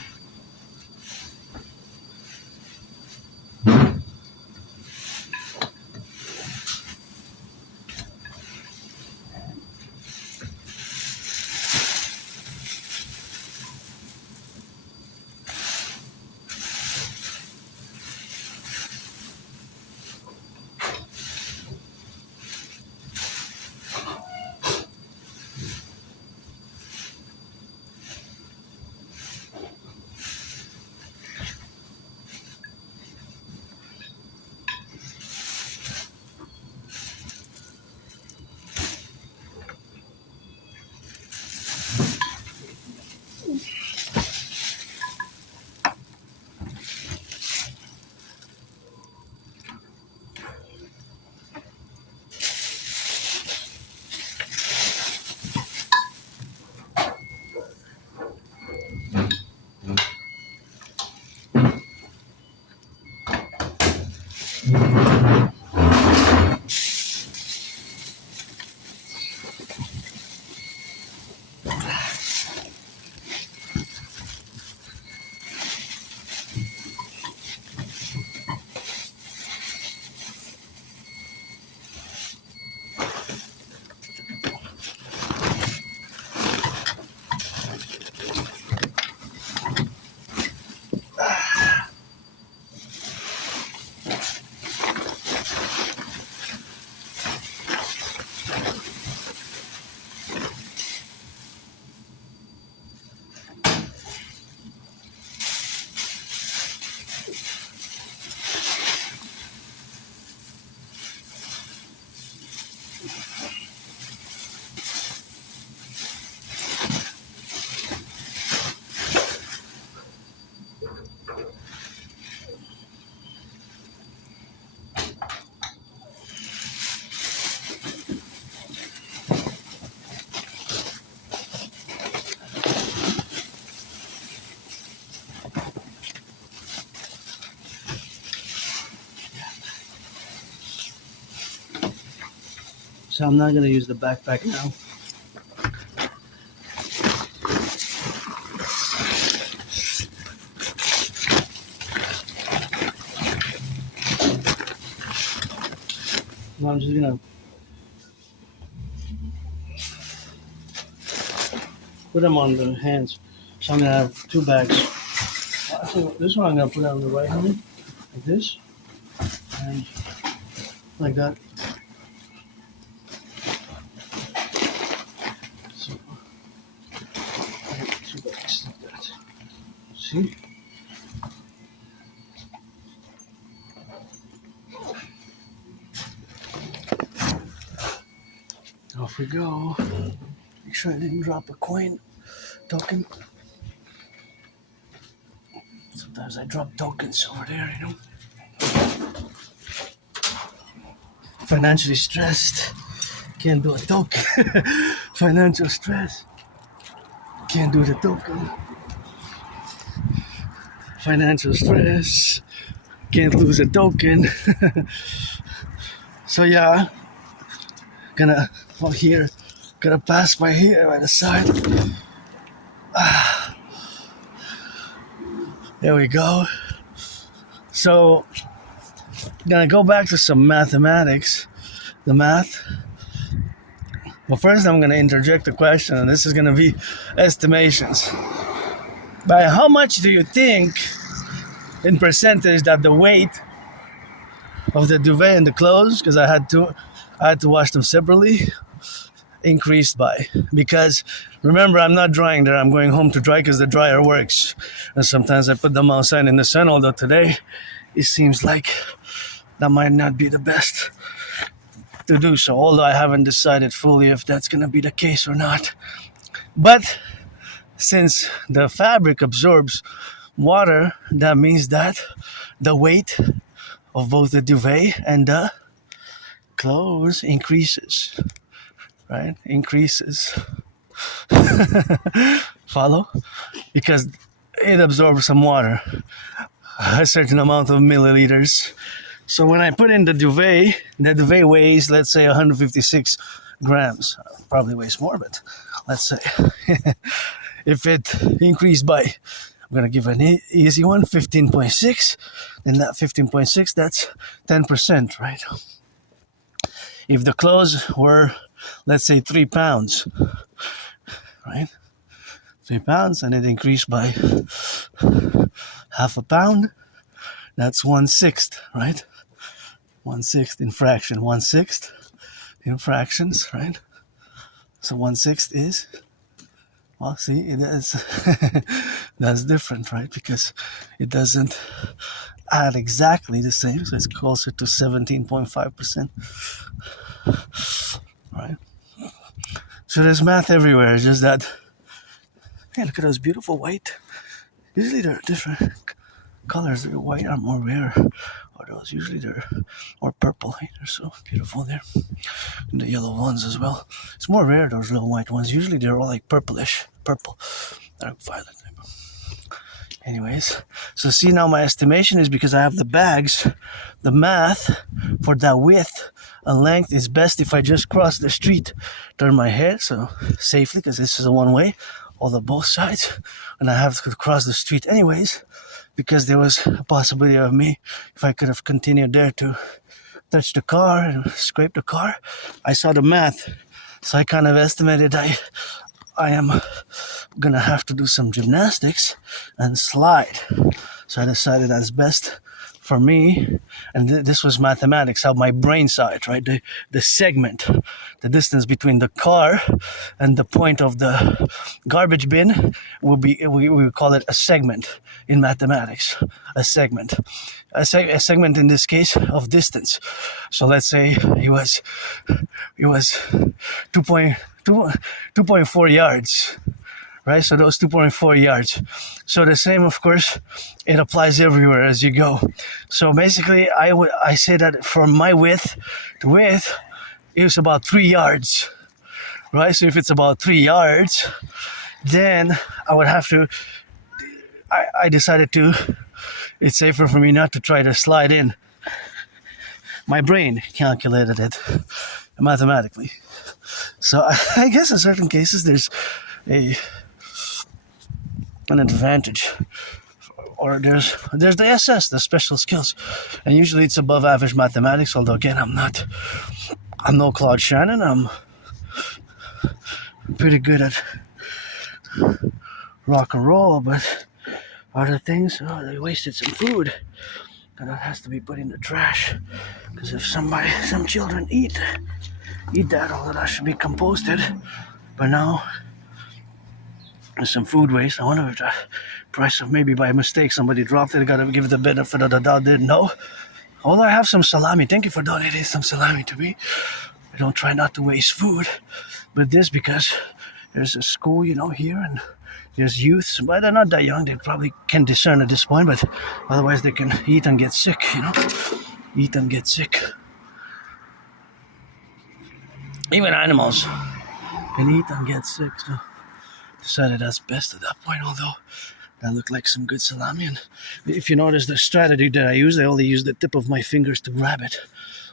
So I'm not gonna use the backpack now. No, I'm just gonna put them on the hands. So I'm gonna have two bags. Actually, this one I'm gonna put on the right hand, like this, and like that. So I have two bags like that. See? Off we go. Make sure I didn't drop a coin token. Sometimes I drop tokens over there, you know. Financially stressed. Can't do a token. Financial stress. Can't do the token. Financial stress. Can't lose a token. So yeah, gonna here, gonna pass by here by the side. There we go. So gonna go back to some mathematics, the math. Well, first I'm gonna interject a question, and this is gonna be estimations. By how much do you think, in percentage, that the weight of the duvet and the clothes, because I had to wash them separately, increased by? Because remember, I'm not drying there. I'm going home to dry because the dryer works, and sometimes I put them outside in the sun. Although today, it seems like that might not be the best to do so. Although I haven't decided fully if that's gonna be the case or not. But since the fabric absorbs water, that means that the weight of both the duvet and the close increases, right? Increases. Follow? Because it absorbs some water, a certain amount of milliliters. So when I put in the duvet weighs, let's say, 156 grams. Probably weighs more, but let's say if it increased by, I'm going to give an easy one, 15.6, then that 15.6, that's 10%, right? If the clothes were, let's say, 3 pounds, right? 3 pounds, and it increased by half a pound, that's 1/6, right? 1/6 in fraction, 1/6 in fractions, right? So 1/6 is, well, see, it is that's different, right? Because it doesn't add exactly the same, so it's closer to 17.5%, right? So there's math everywhere. It's just that, hey, look at those beautiful white. Usually they're different colors. White are more rare, or those usually they're more purple. Hey, they're so beautiful there. And the yellow ones as well. It's more rare, those little white ones. Usually they're all like purplish, purple, dark violet. Anyways, so see, now my estimation is, because I have the bags, the math for that width and length is best if I just cross the street, turn my head, so safely, because this is a one-way, all the both sides, and I have to cross the street anyways, because there was a possibility of me, if I could have continued there, to touch the car and scrape the car. I saw the math, so I kind of estimated I am gonna have to do some gymnastics and slide. So I decided that's best for me, and this was mathematics, how my brain side, right? The segment, the distance between the car and the point of the garbage bin will be, we call it a segment in mathematics. A segment. A segment in this case of distance. So let's say it was 2.4 yards, right? So those 2.4 yards. So the same, of course, it applies everywhere as you go. So basically, I say that for my width, the width is about 3 yards, right? So if it's about 3 yards, then I would have to, I decided to, it's safer for me not to try to slide in. My brain calculated it mathematically. So I guess in certain cases there's an advantage, or there's the SS, the special skills, and usually it's above average mathematics. Although again, I'm no Claude Shannon. I'm pretty good at rock and roll, but other things, they wasted some food, and that has to be put in the trash, because if some children eat that, all of that should be composted. But now there's some food waste. I wonder if the price of, maybe by mistake somebody dropped it. I gotta give the benefit of the doubt, didn't know. Although I have some salami. Thank you for donating some salami to me. I don't try not to waste food, but this, because there's a school, here, and there's youth, but they're not that young. They probably can discern at this point, but otherwise they can eat and get sick, Eat and get sick. Even animals can eat and get sick, so decided that's best at that point, although that looked like some good salami. And if you notice the strategy that I use, I only use the tip of my fingers to grab it.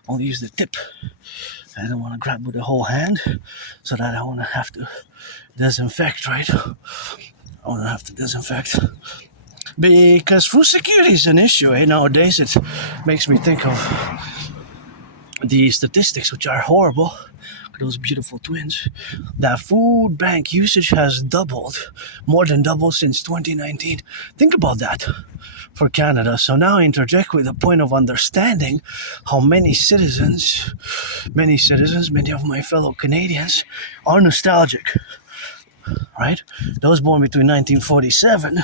Only use the tip. I don't want to grab with the whole hand, so that I won't have to disinfect, right? I won't have to disinfect. Because food security is an issue, nowadays. It makes me think of the statistics, which are horrible. Those beautiful twins. That food bank usage has doubled, more than doubled since 2019. Think about that for Canada. So now I interject with a point of understanding how many citizens, many of my fellow Canadians are nostalgic, right? Those born between 1947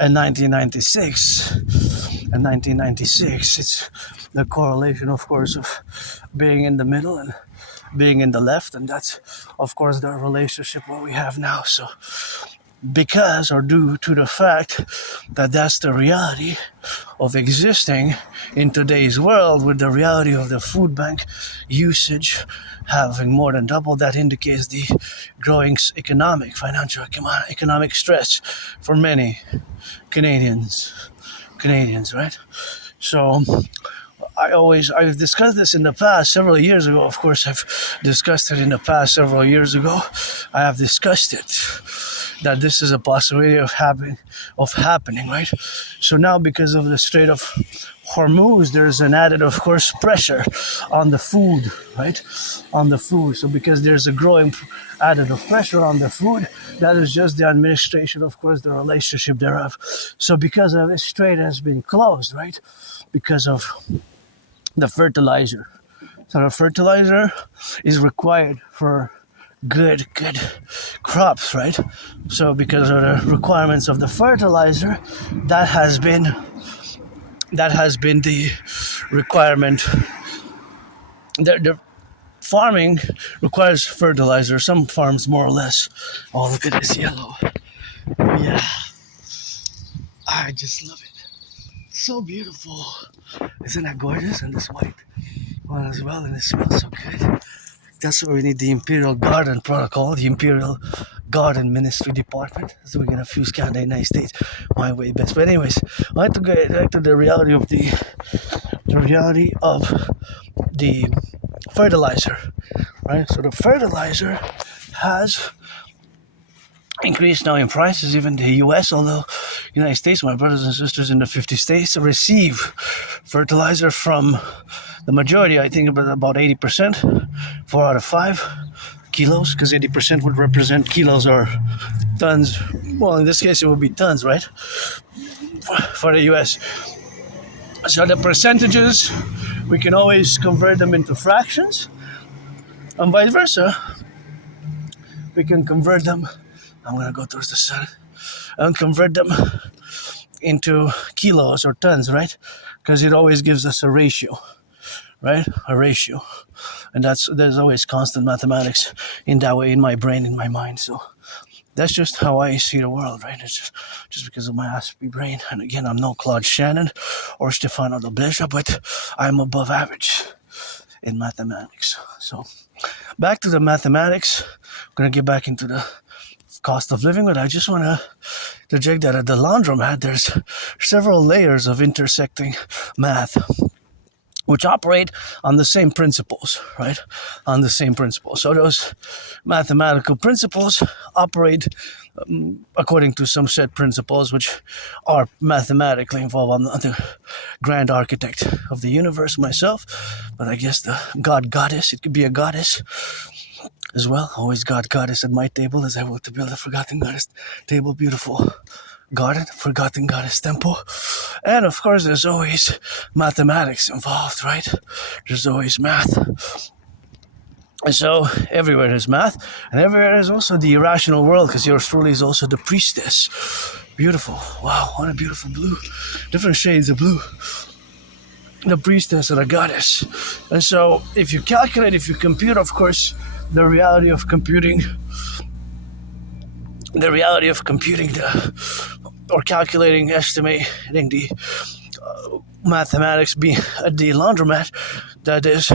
and 1996. And 1996, it's the correlation, of course, of being in the middle and being in the left, and that's, of course, the relationship what we have now. So because or due to the fact that that's the reality of existing in today's world, with the reality of the food bank usage having more than doubled. That indicates the growing economic stress for many Canadians, right? So I've discussed this in the past several years ago. Of course, I've discussed it in the past several years ago. I have discussed it, that this is a possibility of happening, right? So now, because of the Strait of Hormuz, there's an added, of course, pressure on the food, right? On the food. So because there's a growing added of pressure on the food, that is just the administration, of course, the relationship thereof. So because of this, strait has been closed, right? Because of the fertilizer. So the fertilizer is required for good crops, right? So because of the requirements of the fertilizer, that has been the requirement. The farming requires fertilizer. Some farms more or less. Oh, look at this yellow. Yeah, I just love it. So beautiful. Isn't that gorgeous? And this white one as well, and it smells so good. That's why we need the Imperial Garden Protocol, the Imperial Garden Ministry Department. So we're gonna fuse Canada, United States, my way best. But anyways, I like to get back to the reality of the fertilizer, right? So the fertilizer has increased now in prices. Even the U.S., although United States, my brothers and sisters in the 50 states, receive fertilizer from the majority. I think about 80%, 4 out of 5 kilos, because 80% would represent kilos or tons. Well, in this case, it would be tons, right? For the U.S. So the percentages, we can always convert them into fractions, and vice versa. We can convert them. I'm gonna go towards the sun and convert them into kilos or tons, right? Because it always gives us a ratio, right? A ratio, and there's always constant mathematics in that way, in my brain, in my mind. So that's just how I see the world, right? It's just because of my Aspie brain. And again, I'm no Claude Shannon or Stefano Dobleja, but I'm above average in mathematics. So back to the mathematics. I'm gonna get back into the cost of living, but I just want to interject that at the laundromat, there's several layers of intersecting math, which operate on the same principles, right? On the same principles. So those mathematical principles operate according to some set principles, which are mathematically involved. I'm not the grand architect of the universe myself, but I guess the goddess, it could be a goddess as well. Always goddess at my table, as I work to build a forgotten goddess table. Beautiful garden, forgotten goddess temple. And of course, there's always mathematics involved, right? There's always math. And so everywhere there's math, and everywhere there's also the irrational world, because yours truly is also the priestess. Beautiful. Wow, what a beautiful blue. Different shades of blue. The priestess and the goddess. And so if you compute, of course, the reality of computing or calculating, estimating the mathematics being at the laundromat, that is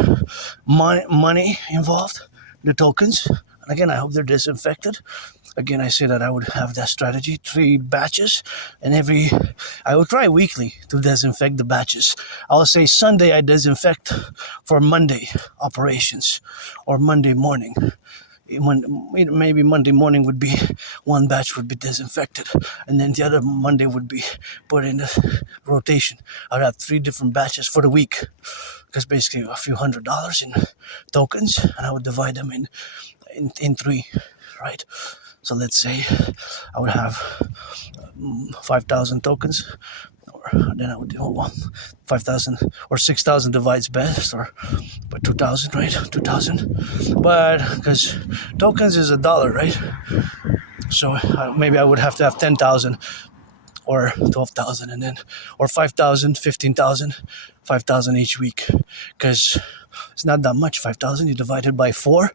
money involved, the tokens. And again, I hope they're disinfected. Again, I say that I would have that strategy, 3 batches, and I will try weekly to disinfect the batches. I'll say Sunday I disinfect for Monday operations, or Monday morning. Maybe Monday morning would be, one batch would be disinfected, and then the other Monday would be put in the rotation. I'd have 3 different batches for the week, because basically a few $100s in tokens, and I would divide them in 3, right? So let's say I would have 5,000 tokens, or then I would do 5,000 or 6,000 divides best, or by 2,000, right? 2,000. But because tokens is $1, right? So maybe I would have to have 10,000 or 12,000, and then, or 5,000, 15,000, 5,000 each week, because it's not that much. 5,000, you divide it by 4.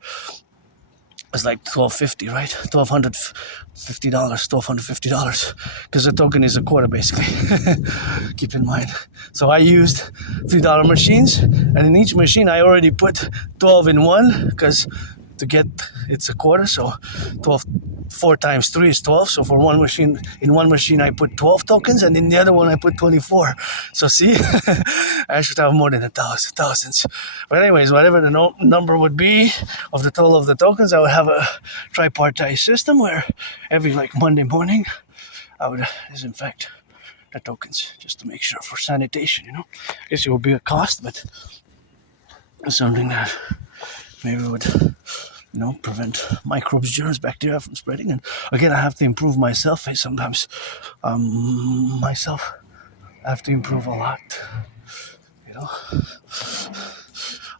It's like $1,250, right? $1,250, because the token is a quarter basically. Keep in mind. So I used $3 machines, and in each machine I already put 12 in one, because to get it's a quarter, so 12 4 times 3 is 12. So for one machine, in one machine I put 12 tokens, and in the other one I put 24. So see, I should have more than thousands. But anyways, whatever the number would be of the total of the tokens, I would have a tripartite system where every like Monday morning I would disinfect the tokens just to make sure for sanitation. I guess it would be a cost, but it's something that maybe would prevent microbes, germs, bacteria from spreading. And again, I have to improve myself. Sometimes myself, I have to improve a lot.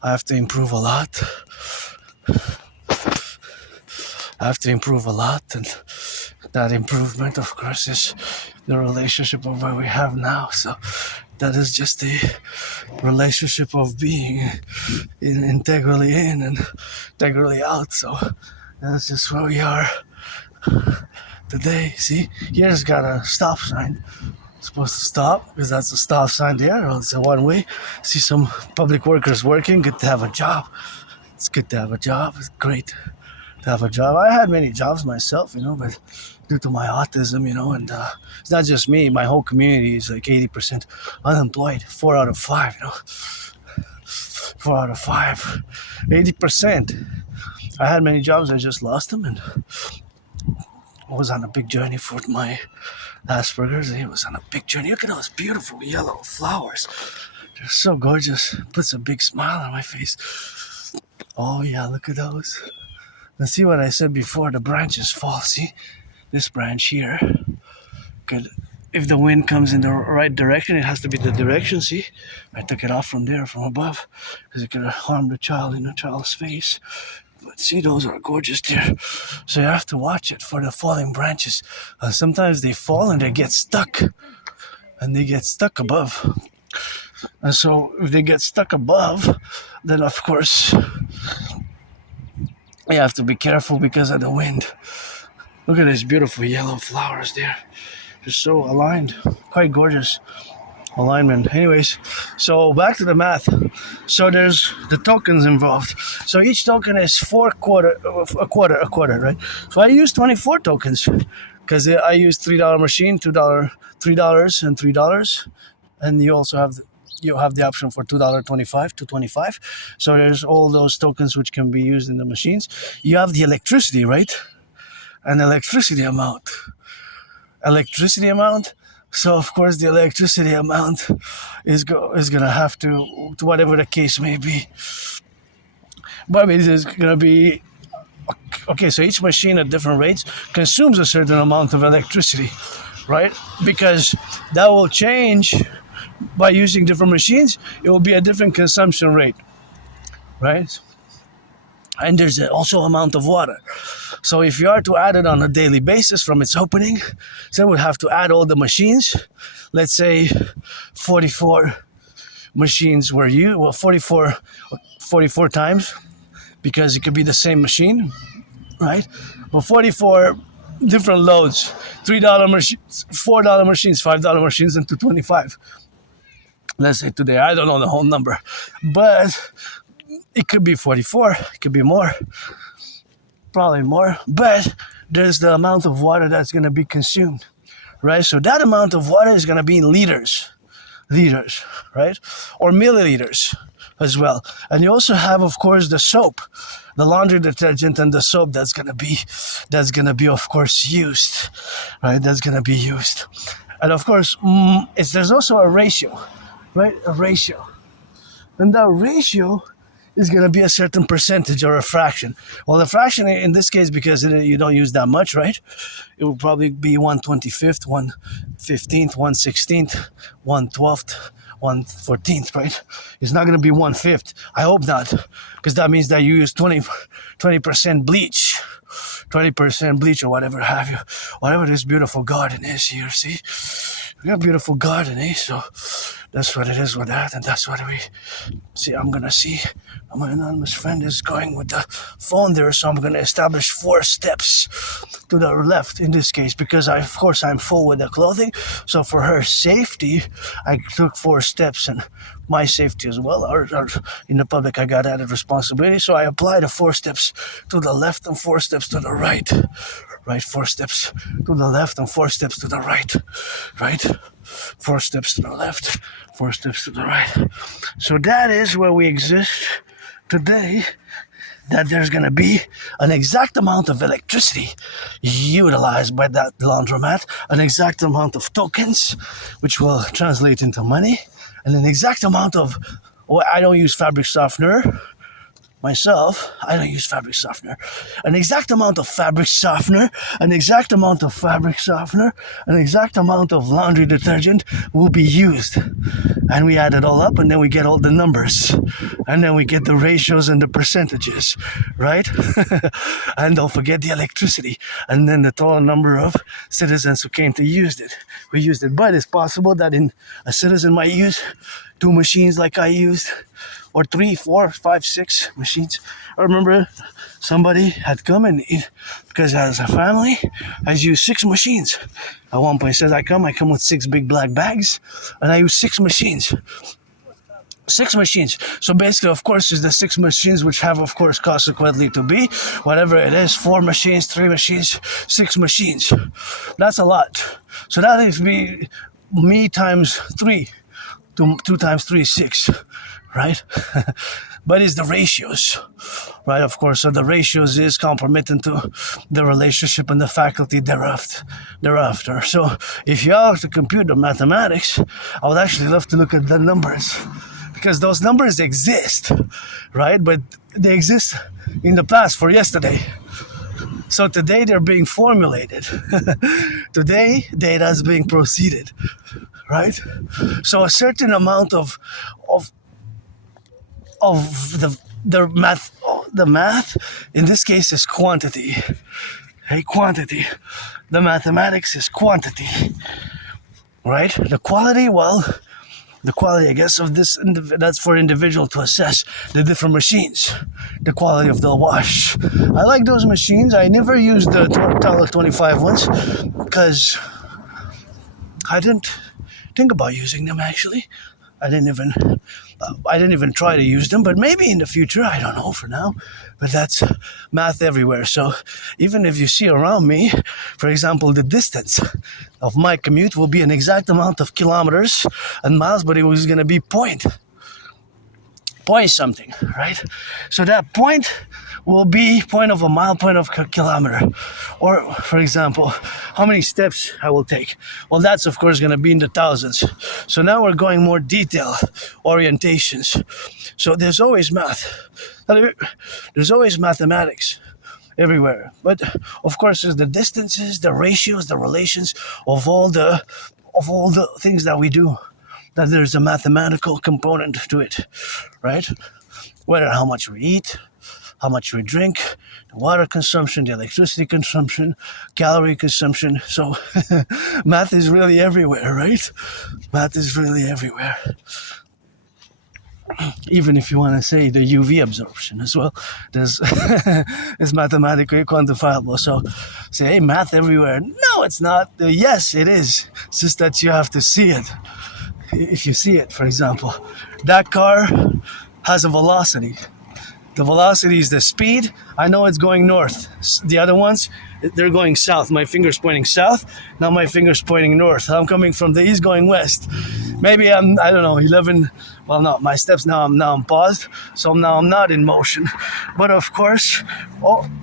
I have to improve a lot. And that improvement, of course, is the relationship of what we have now. So that is just the relationship of being integrally in and integrally out. So that's just where we are today. See, here's got a stop sign. It's supposed to stop because that's a stop sign there, or it's a one-way. See some public workers working. Good to have a job. It's good to have a job. It's great to have a job. I had many jobs myself, but due to my autism, and it's not just me. My whole community is like 80% unemployed. 4 out of 5, 4 out of 5. 80%. I had many jobs. I just lost them, and I was on a big journey for my Asperger's. It was on a big journey. Look at those beautiful yellow flowers. They're so gorgeous. Puts a big smile on my face. Oh yeah, look at those. Now see what I said before, the branches fall. See, this branch here could, if the wind comes in the right direction, it has to be the direction. See, I took it off from there, from above, because it could harm the child in the child's face. But see, those are gorgeous there. So you have to watch it for the falling branches. Sometimes they fall and they get stuck. And they get stuck above. And so if they get stuck above, then of course you have to be careful because of the wind. Look at these beautiful yellow flowers there. They're so aligned. Quite gorgeous alignment. Anyways, so back to the math. So there's the tokens involved. So each token is a quarter, right? So I use 24 tokens because I use $3 machine, $2, $3, and $3, and you also have the option for $2.25 to 25. So there's all those tokens which can be used in the machines. You have the electricity, right? An electricity amount. So of course the electricity amount is gonna have to whatever the case may be. But it is gonna be okay. So each machine at different rates consumes a certain amount of electricity, right? Because that will change by using different machines. It will be a different consumption rate, right? And there's also amount of water. So if you are to add it on a daily basis from its opening, then we'll have to add all the machines. Let's say 44 machines were used, 44 times, because it could be the same machine, right? But 44 different loads, $3 machines, $4 machines, $5 machines, and $2.25. Let's say today, I don't know the whole number, but it could be 44, it could be more, probably more, but there's the amount of water that's going to be consumed, right? So that amount of water is going to be in liters, right? Or milliliters as well. And you also have, of course, the soap, the laundry detergent, and the soap that's going to be, of course, used, right? That's going to be used. And of course, there's also a ratio, right? A ratio. And that ratio is going to be a certain percentage or a fraction. Well, the fraction in this case, because you don't use that much, right? It will probably be 1/25th, 1/15th, 1/16th, 1/12th, 1/14th, right? It's not going to be 1/5. I hope not, because that means that you use 20% bleach. 20% bleach or whatever have you. Whatever this beautiful garden is here, see? We got a beautiful garden, eh? So That's what it is with that, and that's what we see. I'm gonna see. My anonymous friend is going with the phone there, so I'm gonna establish 4 steps to the left in this case because of course I'm full with the clothing. So for her safety, I took 4 steps and my safety as well. Or in the public, I got added responsibility, so I applied the 4 steps to the left and 4 steps to the right. Right, 4 steps to the left and 4 steps to the right. Right, 4 steps to the left, 4 steps to the right. So that is where we exist today. That there's going to be an exact amount of electricity utilized by that laundromat, an exact amount of tokens, which will translate into money, and an exact amount of, well, I don't use fabric softener myself. I don't use fabric softener. An exact amount of fabric softener, an exact amount of fabric softener, an exact amount of laundry detergent will be used. And we add it all up and then we get all the numbers. And then we get the ratios and the percentages, right? And don't forget the electricity. And then the total number of citizens who came to use it. We used it. But it's possible that a citizen might use 2 machines like I used, or 3, 4, 5, 6 machines. I remember somebody had come and because as a family, I used 6 machines. At one point, says I come with 6 big black bags, and I use 6 machines. 6 machines. So basically, of course, is the 6 machines which have, of course, consequently to be whatever it is: 4 machines, 3 machines, 6 machines. That's a lot. So that is me times 3. 2 times 3 is 6, right? But it's the ratios, right? Of course, so the ratios is compromising to the relationship and the faculty thereafter. So if you are to compute the mathematics, I would actually love to look at the numbers, because those numbers exist, right? But they exist in the past for yesterday. So today they're being formulated. Today data is being proceeded, right? So a certain amount of the math in this case is quantity. Hey, quantity. The mathematics is quantity, right? The quality, well, the quality, I guess, of this, that's for individual to assess the different machines, the quality of the wash. I like those machines. I never used the Towel 25 ones because I didn't think about using them, actually. I didn't even try to use them, but maybe in the future, I don't know for now. But that's math everywhere. So even if you see around me, for example, the distance of my commute will be an exact amount of kilometers and miles, but it was going to be point something, right? So that point will be point of a mile, point of a kilometer. Or, for example, how many steps I will take. Well, that's, of course, going to be in the thousands. So now we're going more detail orientations. So there's always math. There's always mathematics everywhere. But, of course, there's the distances, the ratios, the relations of all the things that we do. That there's a mathematical component to it, right? Whether how much we eat, how much we drink, the water consumption, the electricity consumption, calorie consumption. So math is really everywhere, right? Math is really everywhere. Even if you want to say the UV absorption as well, it's mathematically quantifiable. So say, hey, math everywhere. No, it's not. Yes, it is. It's just that you have to see it. If you see it, for example, that car has a velocity. The velocity is the speed. I know it's going north. The other ones, they're going south. My finger's pointing south. Now my finger's pointing north. I'm coming from the east going west. Maybe I don't know, 11. Well, no, my steps now I'm paused. So now I'm not in motion. But of course,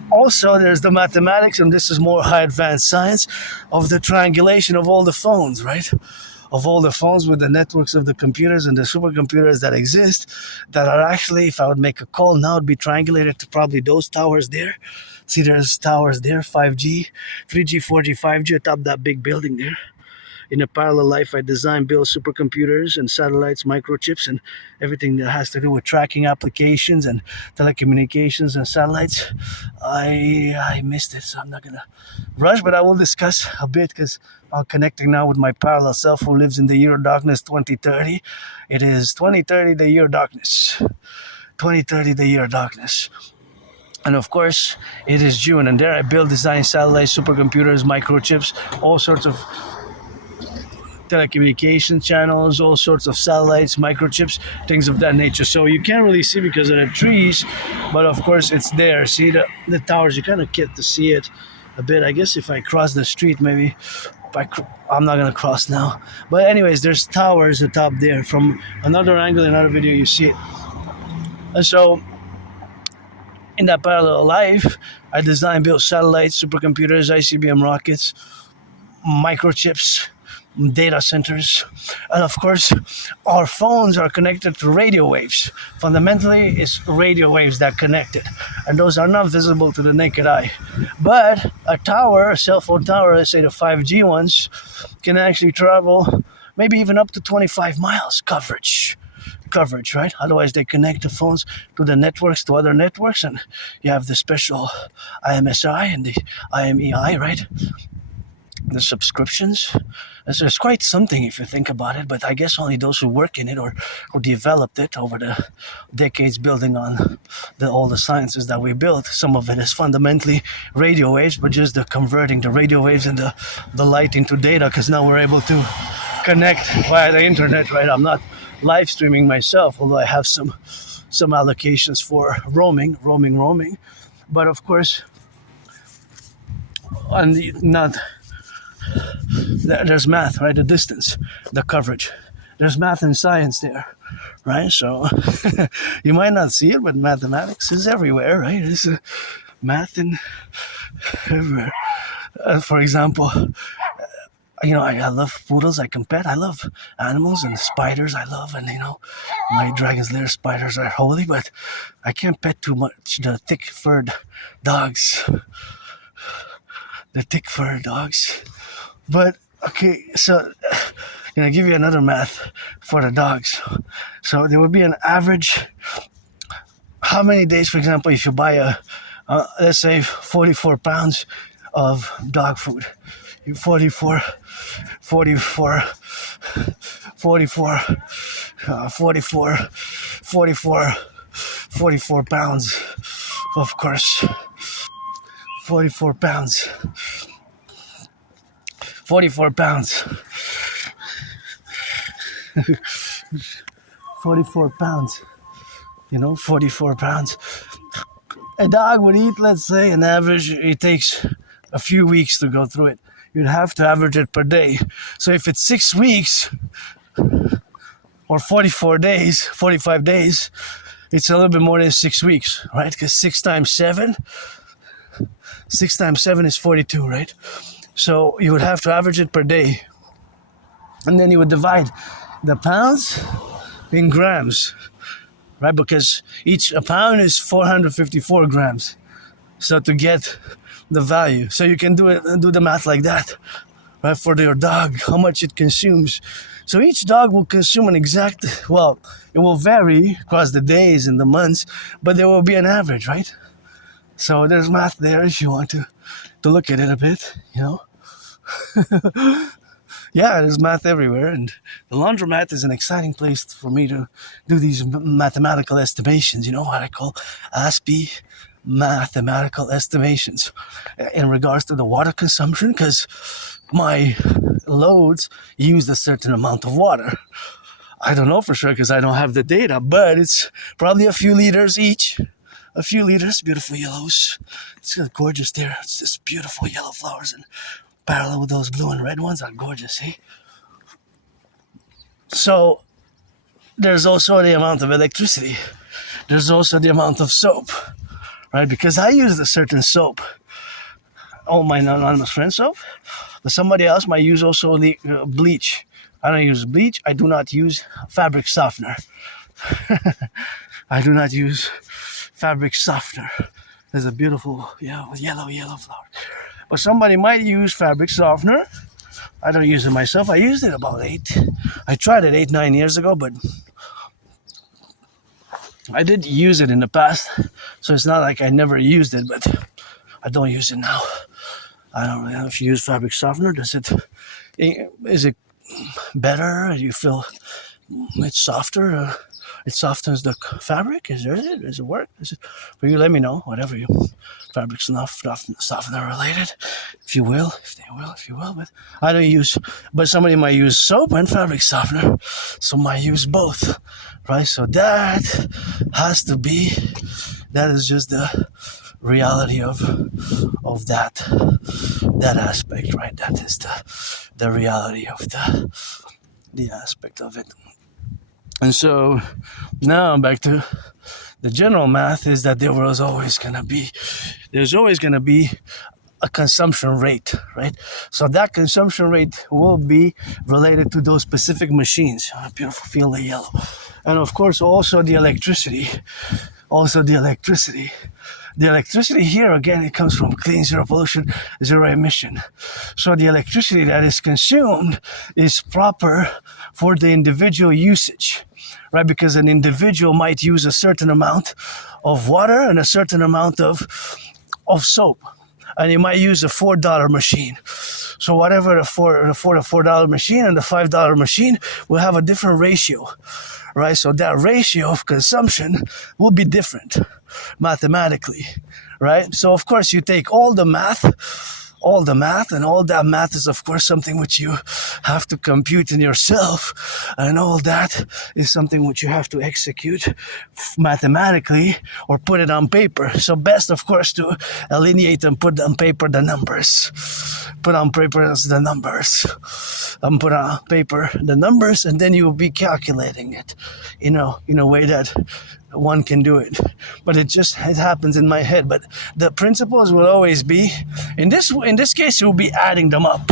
also there's the mathematics, and this is more high advanced science, of the triangulation of all the phones, right? Of all the phones with the networks of the computers and the supercomputers that exist, that are actually, if I would make a call now, it'd be triangulated to probably those towers there. See, there's towers there, 5G, 3G, 4G, 5G atop that big building there. in a parallel life, I design, build supercomputers and satellites, microchips, and everything that has to do with tracking applications and telecommunications and satellites. I missed it, so I'm not gonna rush, but I will discuss a bit because I'm connecting now with my parallel self who lives in the year of darkness 2030. It is 2030, the year of darkness. 2030, the year of darkness. And of course, it is June, and there I build, design satellites, supercomputers, microchips, all sorts of telecommunication channels, all sorts of satellites, microchips, things of that nature. So you can't really see because of the trees, but of course it's there. See the towers, you kind of get to see it a bit. I guess if I cross the street, maybe I'm not gonna cross now. But anyways, there's towers atop there. From another angle, another video, you see it. And so in that parallel life, I design, build satellites, supercomputers, ICBM rockets, microchips, data centers, and of course our phones are connected to radio waves. Fundamentally, it's radio waves that connect it, and those are not visible to the naked eye. But a tower, a cell phone tower, let's say the 5G ones, can actually travel maybe even up to 25 miles coverage, right? Otherwise they connect the phones to the networks, to other networks, and you have the special IMSI and the IMEI, right? The subscriptions. It's quite something if you think about it, but I guess only those who work in it or who developed it over the decades, building on all the sciences that we built. Some of it is fundamentally radio waves, but just the converting the radio waves and the light into data, because now we're able to connect via the internet, right? I'm not live streaming myself, although I have some allocations for roaming, but of course, there's math, right? The distance, the coverage. There's math and science there, right? So you might not see it, but mathematics is everywhere, right? There's math in everywhere. For example, I love poodles. I can pet. I love animals and spiders. I love, and my dragon's lair spiders are holy, but I can't pet too much the thick-furred dogs. But okay, so I give you another math for the dogs. So there would be an average. How many days, for example, if you buy let's say 44 pounds of dog food, 44 pounds, of course, 44 pounds. 44 pounds. 44 pounds. 44 pounds. A dog would eat, let's say, an average, it takes a few weeks to go through it. You'd have to average it per day. So if it's 6 weeks or 45 days, it's a little bit more than 6 weeks, right? Because 6 times 7 is 42, right? So you would have to average it per day. And then you would divide the pounds in grams, right? Because a pound is 454 grams. So to get the value. So you can do the math like that, right? For your dog, how much it consumes. So each dog will consume it will vary across the days and the months, but there will be an average, right? So there's math there if you want to look at it a bit, Yeah, there's math everywhere, and the laundromat is an exciting place for me to do these mathematical estimations, what I call Aspie mathematical estimations in regards to the water consumption, because my loads use a certain amount of water. I don't know for sure because I don't have the data, but it's probably a few liters each. A few liters, beautiful yellows. It's gorgeous there. It's just beautiful yellow flowers, and parallel with those blue and red ones are gorgeous, eh? So there's also the amount of electricity. There's also the amount of soap, right? Because I use a certain soap. Oh, my anonymous friend soap. But somebody else might use also the bleach. I don't use bleach. I do not use fabric softener. I do not use fabric softener. There's a beautiful, yellow flower. But somebody might use fabric softener, I don't use it myself. I used it about I tried it 8, 9 years ago, but I did use it in the past. So it's not like I never used it, but I don't use it now. I don't really know if you use fabric softener. Is it better? Do you feel it's softer? It softens the fabric? Does it work? Will you let me know? Whatever you fabric softener related, if you will. But I don't use. But somebody might use soap and fabric softener. Some might use both, right? So that has to be. That is just the reality of that aspect, right? That is the reality of the aspect of it. And so now back to the general math is that there's always going to be a consumption rate, right? So that consumption rate will be related to those specific machines. A beautiful field of yellow. And of course also the electricity. The electricity here, again, it comes from clean, zero pollution, zero emission. So the electricity that is consumed is proper for the individual usage, right? Because an individual might use a certain amount of water and a certain amount of soap. And he might use a $4 machine. So whatever the $4 machine and the $5 machine will have a different ratio, right? So that ratio of consumption will be different mathematically, right? So of course you take all the math, and all that math is of course something which you have to compute in yourself, and all that is something which you have to execute mathematically or put it on paper. So best of course to alienate and put on paper the numbers. Put on paper the numbers, and then you will be calculating it, in a way that one can do it. But it happens in my head. But the principles will always be, in this case, it will be adding them up.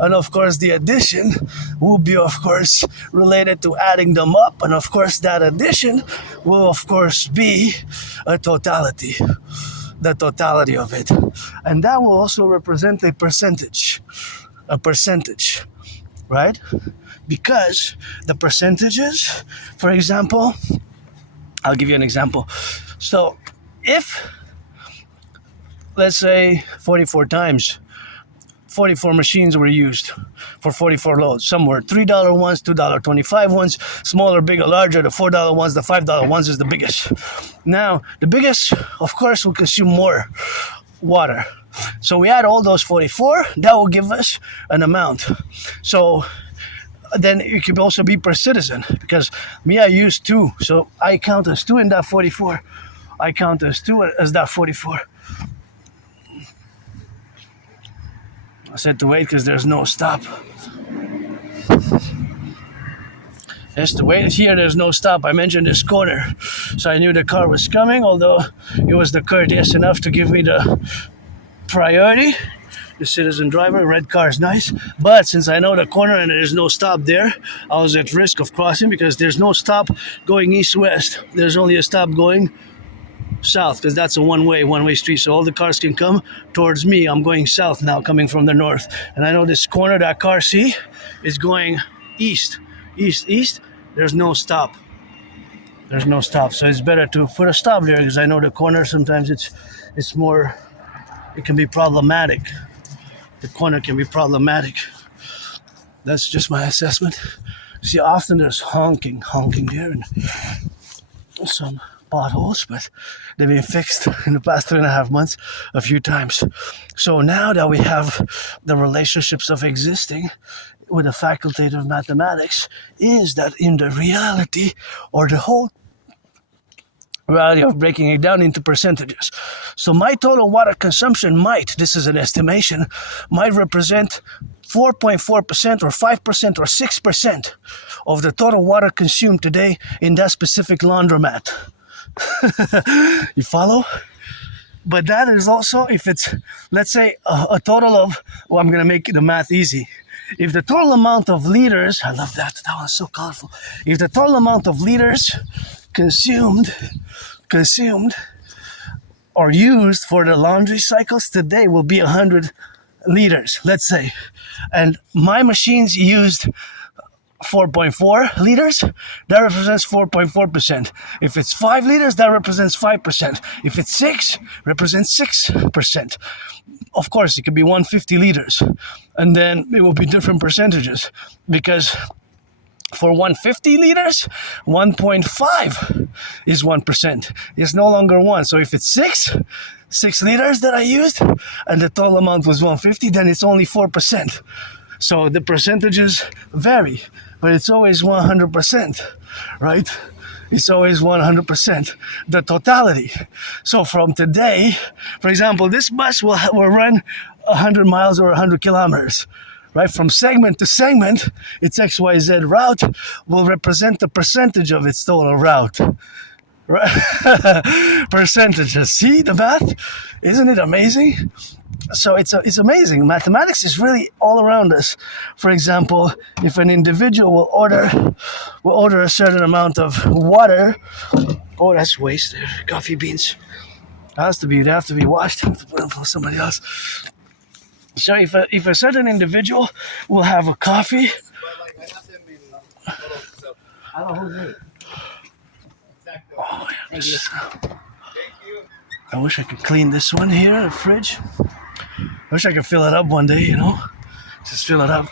And of course the addition will be of course related to adding them up, and of course that addition will of course be a totality. The totality of it. And that will also represent a percentage, right? Because the percentages, for example, I'll give you an example. So if, let's say 44 times, 44 machines were used for 44 loads. Some were $3 ones, $2.25 ones, smaller, bigger, larger. The $4 ones, the $5 ones is the biggest. Now, the biggest, of course, will consume more water. So we add all those 44, that will give us an amount. So then it could also be per citizen, because me, I use 2. So I count as 2 in that 44. I count as 2 as that 44. I said to wait because there's no stop. There's to wait here, there's no stop. I mentioned this corner, so I knew the car was coming, although it was the courteous enough to give me the priority. The citizen driver, red car is nice, but since I know the corner and there's no stop there, I was at risk of crossing because there's no stop going east-west. There's only a stop going south, because that's a one-way street, so all the cars can come towards me. I'm going south now, coming from the north, and I know this corner that car see is going east. There's no stop, so it's better to put a stop there, because I know the corner sometimes it's more, it can be problematic. The corner can be problematic. That's just my assessment. See, often there's honking there, and some potholes, but they've been fixed in the past 3.5 months a few times. So now that we have the relationships of existing with the facultative mathematics, is that in the reality, or the whole reality of breaking it down into percentages. So my total water consumption this is an estimation, might represent 4.4% or 5% or 6% of the total water consumed today in that specific laundromat. You follow? But that is also, if it's, let's say, a total of, I'm going to make the math easy. If the total amount of liters, I love that one's so colorful. If the total amount of liters consumed or used for the laundry cycles today will be 100 liters, let's say, and my machines used 4.4 liters, that represents 4.4%. If it's 5 liters, that represents 5%. If it's 6, represents 6%. Of course, it could be 150 liters, and then it will be different percentages, because for 150 liters, 1.5 is 1%. It's no longer 1. So if it's 6 liters that I used, and the total amount was 150, then it's only 4%. So the percentages vary, but it's always 100%, right? It's always 100%, the totality. So from today, for example, this bus will run 100 miles or 100 kilometers. Right, from segment to segment, its XYZ route will represent the percentage of its total route. Right? Percentages. See the math? Isn't it amazing? So it's amazing. Mathematics is really all around us. For example, if an individual will order a certain amount of water, oh, that's waste. Coffee beans. They have to be washed. I have to put them for somebody else. So if a certain individual will have a coffee, oh, I wish I could clean this one here, the fridge. I wish I could fill it up one day, just fill it up.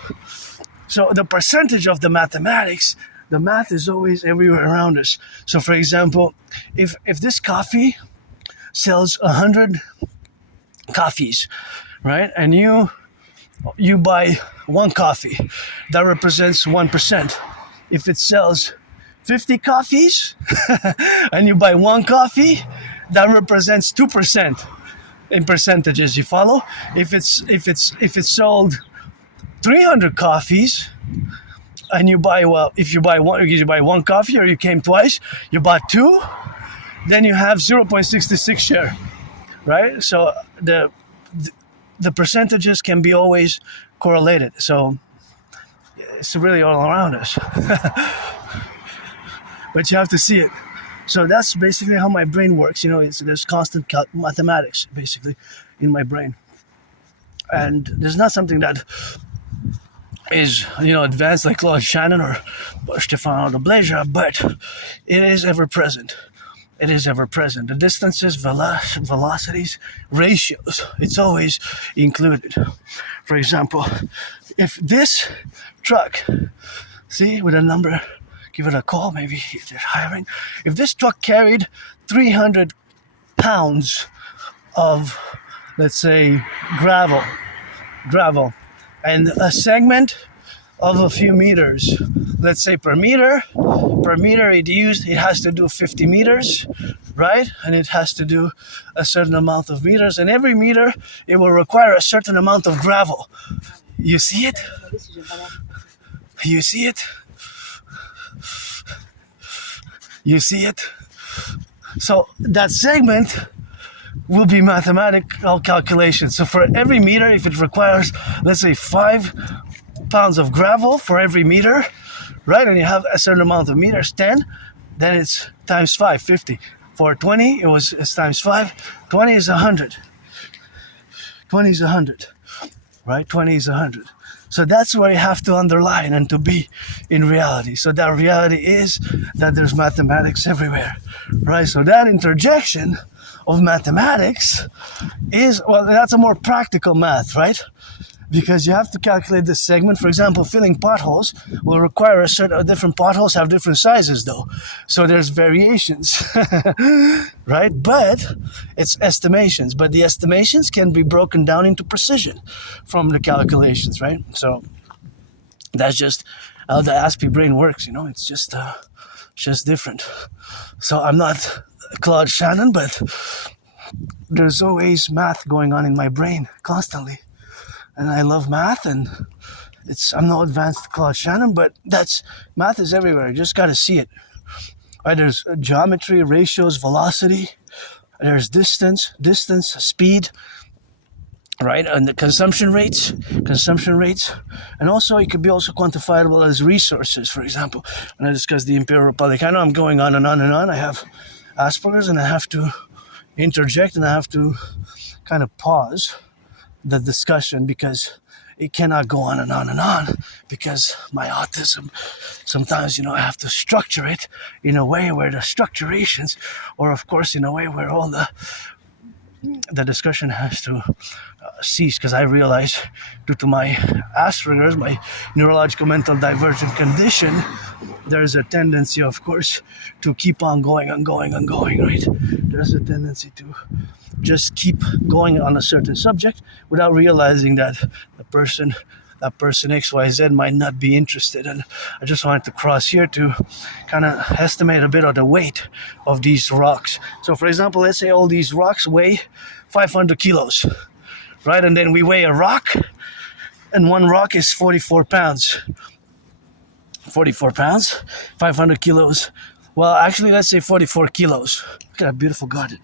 So the percentage of the mathematics, the math is always everywhere around us. So for example, if this coffee sells 100 coffees, right? And you buy one coffee, that represents 1%. If it sells 50 coffees and you buy one coffee, that represents 2% in percentages. You follow? If it's sold 300 coffees and you buy one coffee, or you came twice, you bought two, then you have 0.66 share, right? So the percentages can be always correlated. So it's really all around us. But you have to see it. So that's basically how my brain works. There's constant mathematics basically in my brain. And there's not something that is, advanced like Claude Shannon or Stefano de Blazer, but it is ever present. It is ever present. The distances, velocities, ratios, it's always included. For example, if this truck, see, with a number, give it a call, maybe they're hiring. If this truck carried 300 pounds of, let's say, gravel, and a segment of a few meters, let's say per meter it has to do 50 meters, right? And it has to do a certain amount of meters, and every meter it will require a certain amount of gravel. You see it? You see it? You see it? So that segment will be mathematical calculation. So for every meter, if it requires, let's say, 5 pounds of gravel for every meter, right? And you have a certain amount of meters, 10, then it's times 5, 50. For 20, it's times 5. 20 is 100. 20 is 100, right? 20 is 100. So that's where you have to underline and to be in reality. So that reality is that there's mathematics everywhere, right? So that interjection of mathematics is, well, that's a more practical math, right? Because you have to calculate this segment. For example, filling potholes will require different potholes have different sizes though. So there's variations, right? But it's estimations. But the estimations can be broken down into precision from the calculations, right? So that's just how the Aspie brain works, it's just different. So I'm not Claude Shannon, but there's always math going on in my brain constantly. And I love math, and I'm no advanced Claude Shannon, but math is everywhere. You just got to see it. Right? There's geometry, ratios, velocity. There's distance, speed, right? And the consumption rates. And also it could be also quantifiable as resources, for example. When I discuss the Imperial Republic, I know I'm going on and on and on. I have Asperger's, and I have to interject, and I have to kind of pause the discussion, because it cannot go on and on and on, because my autism, sometimes, I have to structure it in a way where the structurations, or of course in a way where all the discussion has to cease, because I realize, due to my Asperger's, my neurological mental divergent condition, there's a tendency, of course, to keep on going and going and going, right? There's a tendency to just keep going on a certain subject without realizing that that person XYZ might not be interested. And I just wanted to cross here to kind of estimate a bit of the weight of these rocks. So for example, let's say all these rocks weigh 500 kilos, right? And then we weigh a rock, and one rock is 44 pounds. 44 pounds, 500 kilos. Well, actually, let's say 44 kilos. Look at that beautiful garden,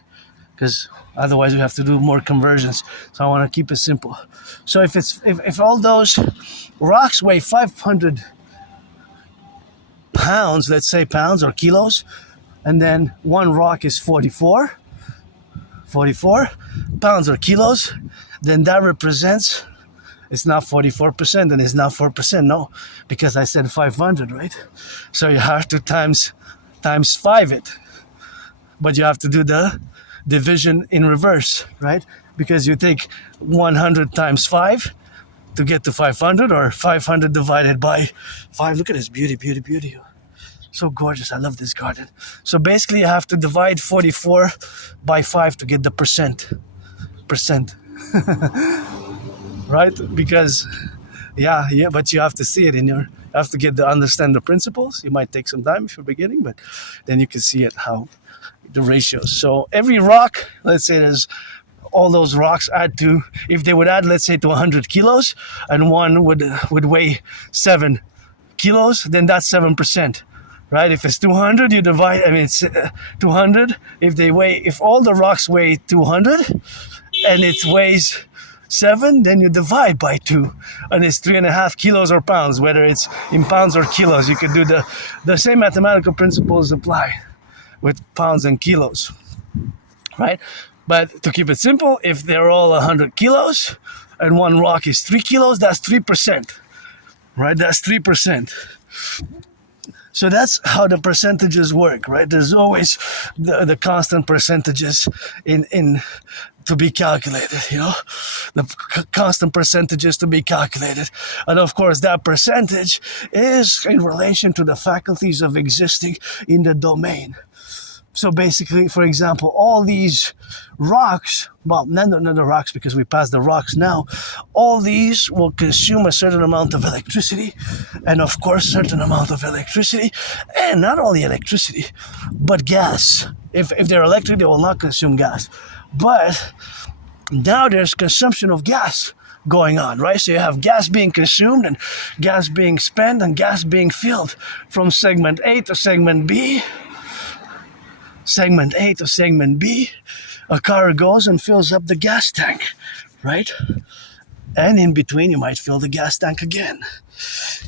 because otherwise we have to do more conversions. So I want to keep it simple. So if all those rocks weigh 500 pounds, let's say pounds or kilos, and then one rock is 44 pounds or kilos, then that represents, it's not 44%, and it's not 4%, no, because I said 500, right? So you have to times 5 it, but you have to do the division in reverse, right? Because you take 100 times 5 to get to 500, or 500 divided by 5. Look at this beauty. So gorgeous. I love this garden. So basically you have to divide 44 by 5 to get the percent. Right? Because yeah, but you have to see it you have to understand the principles. It might take some time if you're beginning, but then you can see it, how the ratios. So every rock, let's say there's all those rocks add to, if they would add, let's say, to 100 kilos, and one would weigh 7 kilos, then that's 7%, right? If it's 200, you divide, it's 200. If all the rocks weigh 200 and it weighs 7, then you divide by 2, and it's 3.5 kilos or pounds, whether it's in pounds or kilos. You could do the same mathematical principles apply with pounds and kilos, right? But to keep it simple, if they're all 100 kilos and one rock is 3 kilos, that's 3%, right? That's 3%. So that's how the percentages work, right? There's always the constant percentages in to be calculated, the constant percentages to be calculated. And of course, that percentage is in relation to the faculties of existing in the domain. So basically, for example, all these rocks, well, not the rocks because we passed the rocks now, all these will consume a certain amount of electricity, and of course, certain amount of electricity, and not only electricity, but gas. If they're electric, they will not consume gas. But now there's consumption of gas going on, right? So you have gas being consumed and gas being spent and gas being filled from segment A to segment B. Segment A to segment B, a car goes and fills up the gas tank, right? And in between, you might fill the gas tank again.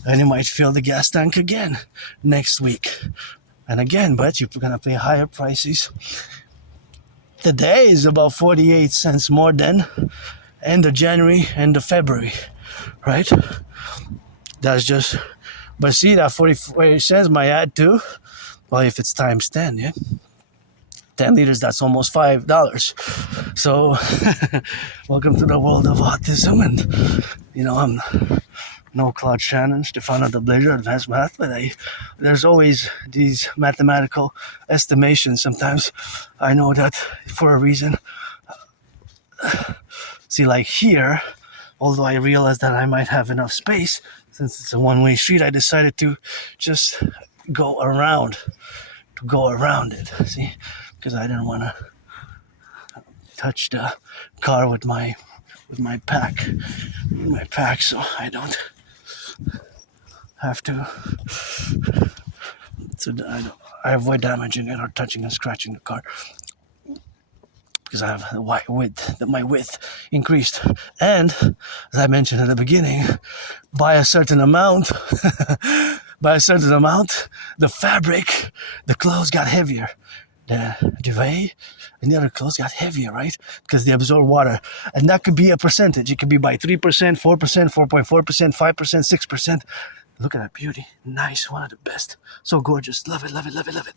And you might fill the gas tank again next week. And again, but you're going to pay higher prices. Today is about 48 cents more than end of January, end of February, right? That's just, but see, that 48 cents might add to, well, if it's times 10, yeah? 10 liters, that's almost $5. So, welcome to the world of autism. And, I'm no Claude Shannon, Stefano de Blazer, advanced math, but there's always these mathematical estimations. Sometimes I know that for a reason. See, like here, although I realized that I might have enough space, since it's a one-way street, I decided to just go around it, see? Because I didn't want to touch the car with my pack, so I don't have to. So I avoid damaging it or touching and scratching the car, because I have my width increased, and as I mentioned at the beginning, by a certain amount, the fabric, the clothes got heavier. the duvet and the other clothes got heavier, right? Because they absorb water. And that could be a percentage. It could be by 3%, 4%, 4.4%, 5%, 6%. Look at that beauty. Nice. One of the best. So gorgeous. Love it, love it, love it, love it.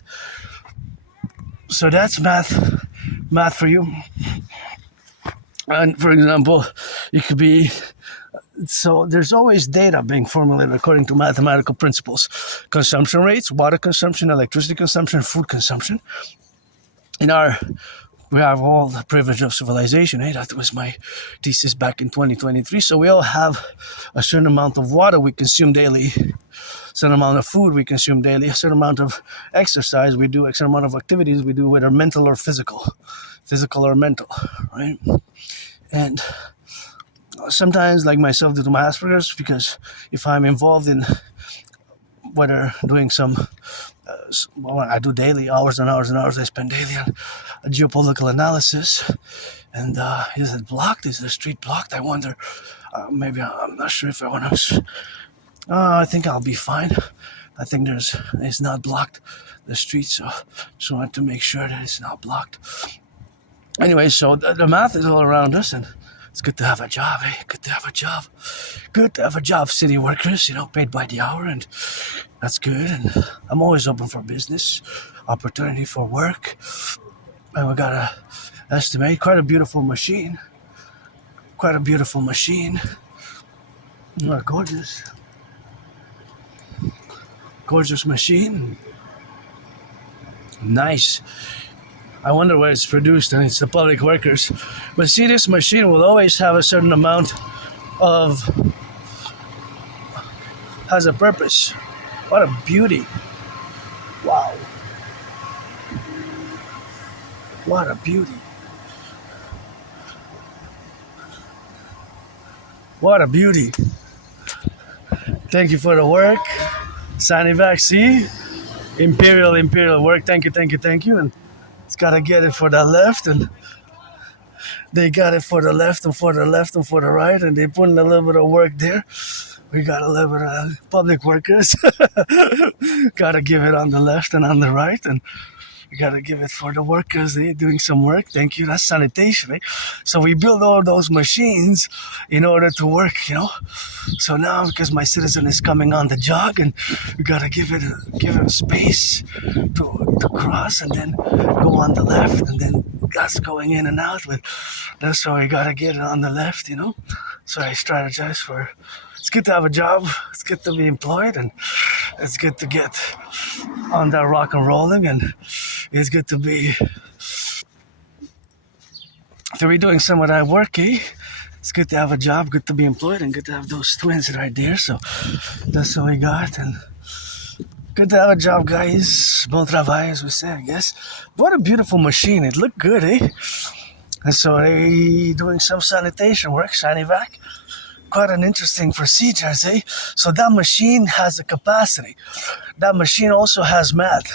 So that's math for you. And for example, it could be, so there's always data being formulated according to mathematical principles. Consumption rates, water consumption, electricity consumption, food consumption. We have all the privilege of civilization. That was my thesis back in 2023. So we all have a certain amount of water we consume daily, a certain amount of food we consume daily, a certain amount of exercise we do, a certain amount of activities we do, whether mental or physical or mental, right? And sometimes, like myself, due to my Asperger's, because if I'm involved in whether doing some, I do daily, hours and hours and hours I spend daily on a geopolitical analysis, and is it blocked? Is the street blocked? I wonder, maybe, I'm not sure if I want to, I think I'll be fine. I think it's not blocked, the street, so just wanted to make sure that it's not blocked. Anyway, so the math is all around us, and it's good to have a job, Good to have a job. Good to have a job, city workers, paid by the hour, and that's good. And I'm always open for business, opportunity for work. And we gotta estimate, quite a beautiful machine. Gorgeous. Gorgeous machine. Nice. I wonder where it's produced, and it's the public workers. But see, this machine will always have a certain amount has a purpose. What a beauty. Wow. What a beauty. What a beauty. Thank you for the work. Sanivac, see? Imperial work. Thank you. And it's got to get it for the left, and they got it for the left and for the left and for the right, and they put in a little bit of work there. We got a little bit of public workers. Got to give it on the left and on the right, and we got to give it for the workers. They're doing some work. Thank you. That's sanitation, right? So we build all those machines in order to work, So now, because my citizen is coming on the jog, and we got to give him space to cross, and then go on the left, and then that's going in and out. That's why we got to get it on the left, So I strategize for. It's good to have a job. It's good to be employed, and it's good to get on that rock and rolling, and it's good to be doing some of that work, It's good to have a job, good to be employed, and good to have those twins right there. So that's what we got, and good to have a job, guys. Bon travail, as we say, I guess. What a beautiful machine. It looked good, And so they doing some sanitation work, Sanivac. Quite an interesting procedure, So that machine has a capacity. That machine also has math.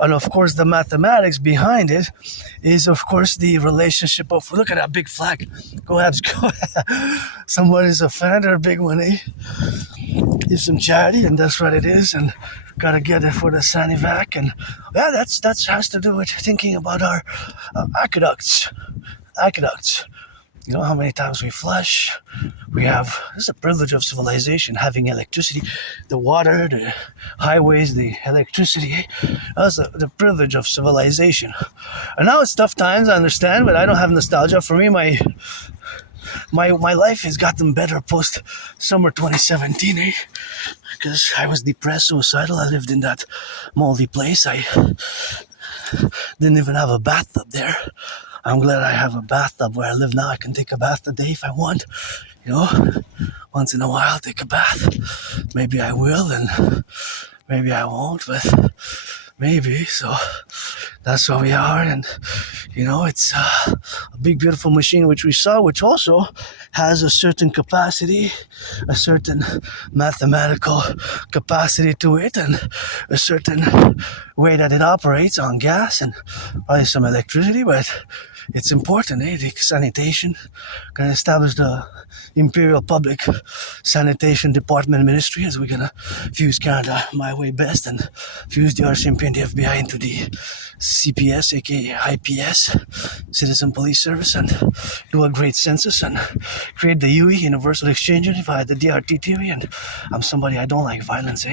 And of course, the mathematics behind it is, of course, the relationship of, look at that big flag. Go ahead. Somebody's a fan, they're a big one, It's some charity, and that's what it is. And gotta get it for the Sanivac. And yeah, that has to do with thinking about our aqueducts. How many times we flush. It's a privilege of civilization, having electricity, the water, the highways, the electricity. That's the privilege of civilization. And now it's tough times, I understand, but I don't have nostalgia. For me, my life has gotten better post summer 2017, Because I was depressed, suicidal. I lived in that moldy place. I didn't even have a bathtub there. I'm glad I have a bathtub where I live now. I can take a bath a day if I want, Once in a while, take a bath. Maybe I will, and maybe I won't, but maybe. So that's where we are, and it's a big, beautiful machine which we saw, which also has a certain capacity, a certain mathematical capacity to it, and a certain way that it operates on gas and probably some electricity, but it's important, the sanitation. Gonna establish the Imperial Public Sanitation Department Ministry, as we're gonna fuse Canada my way best and fuse the RCMP and the FBI into the CPS, aka IPS, Citizen Police Service, and do a great census and create the UE, Universal Exchange Unified, the DRT theory. And I'm somebody, I don't like violence,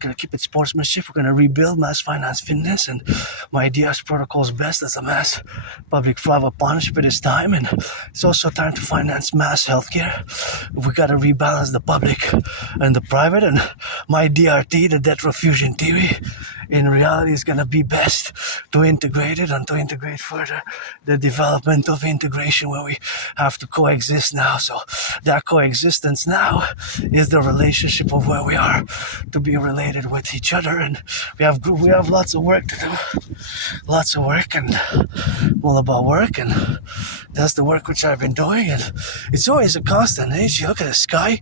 Gonna keep it sportsmanship. We're gonna rebuild mass finance fitness, and my ideas protocols best as a mass public-private partnership. It is time, and it's also time to finance mass healthcare. We gotta rebalance the public and the private, and my DRT, the debt refusion theory, in reality is gonna be best to integrate it and to integrate further the development of integration, where we have to coexist now. So that coexistence now is the relationship of where we are to be related with each other, and we have lots of work to do, lots of work, and all about work, and that's the work which I've been doing, and it's always a constant. You look at the sky,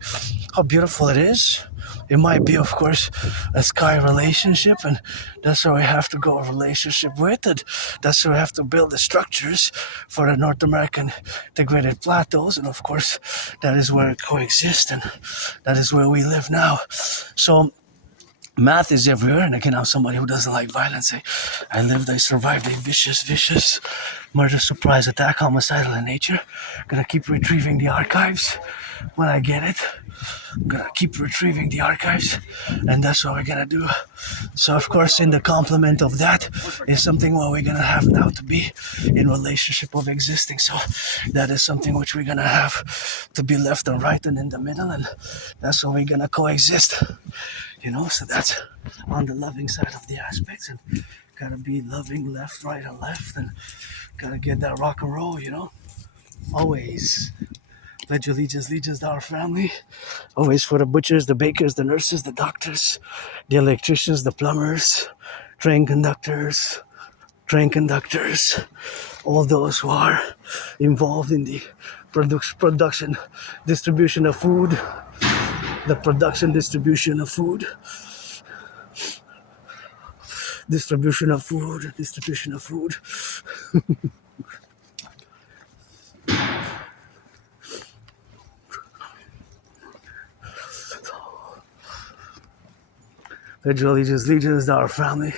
how beautiful it is. It might be, of course, a sky relationship, and that's where we have to go a relationship with it. That's where we have to build the structures for the North American integrated plateaus, and of course, that is where it coexists, and that is where we live now. So math is everywhere, and again, I'm somebody who doesn't like violence. I survived a vicious murder, surprise attack, homicidal in nature. Gonna keep retrieving the archives when I get it. I'm gonna keep retrieving the archives, and that's what we're gonna do. So of course, in the complement of that is something what we're gonna have now to be in relationship of existing. So that is something which we're gonna have to be left and right and in the middle, and that's what we're gonna coexist. So that's on the loving side of the aspects, and gotta be loving left, right, and left, and gotta get that rock and roll, always. Pledge allegiance to our family. Always for the butchers, the bakers, the nurses, the doctors, the electricians, the plumbers, train conductors, all those who are involved in the production, distribution of food, distribution of food. Pledge allegiance to our family.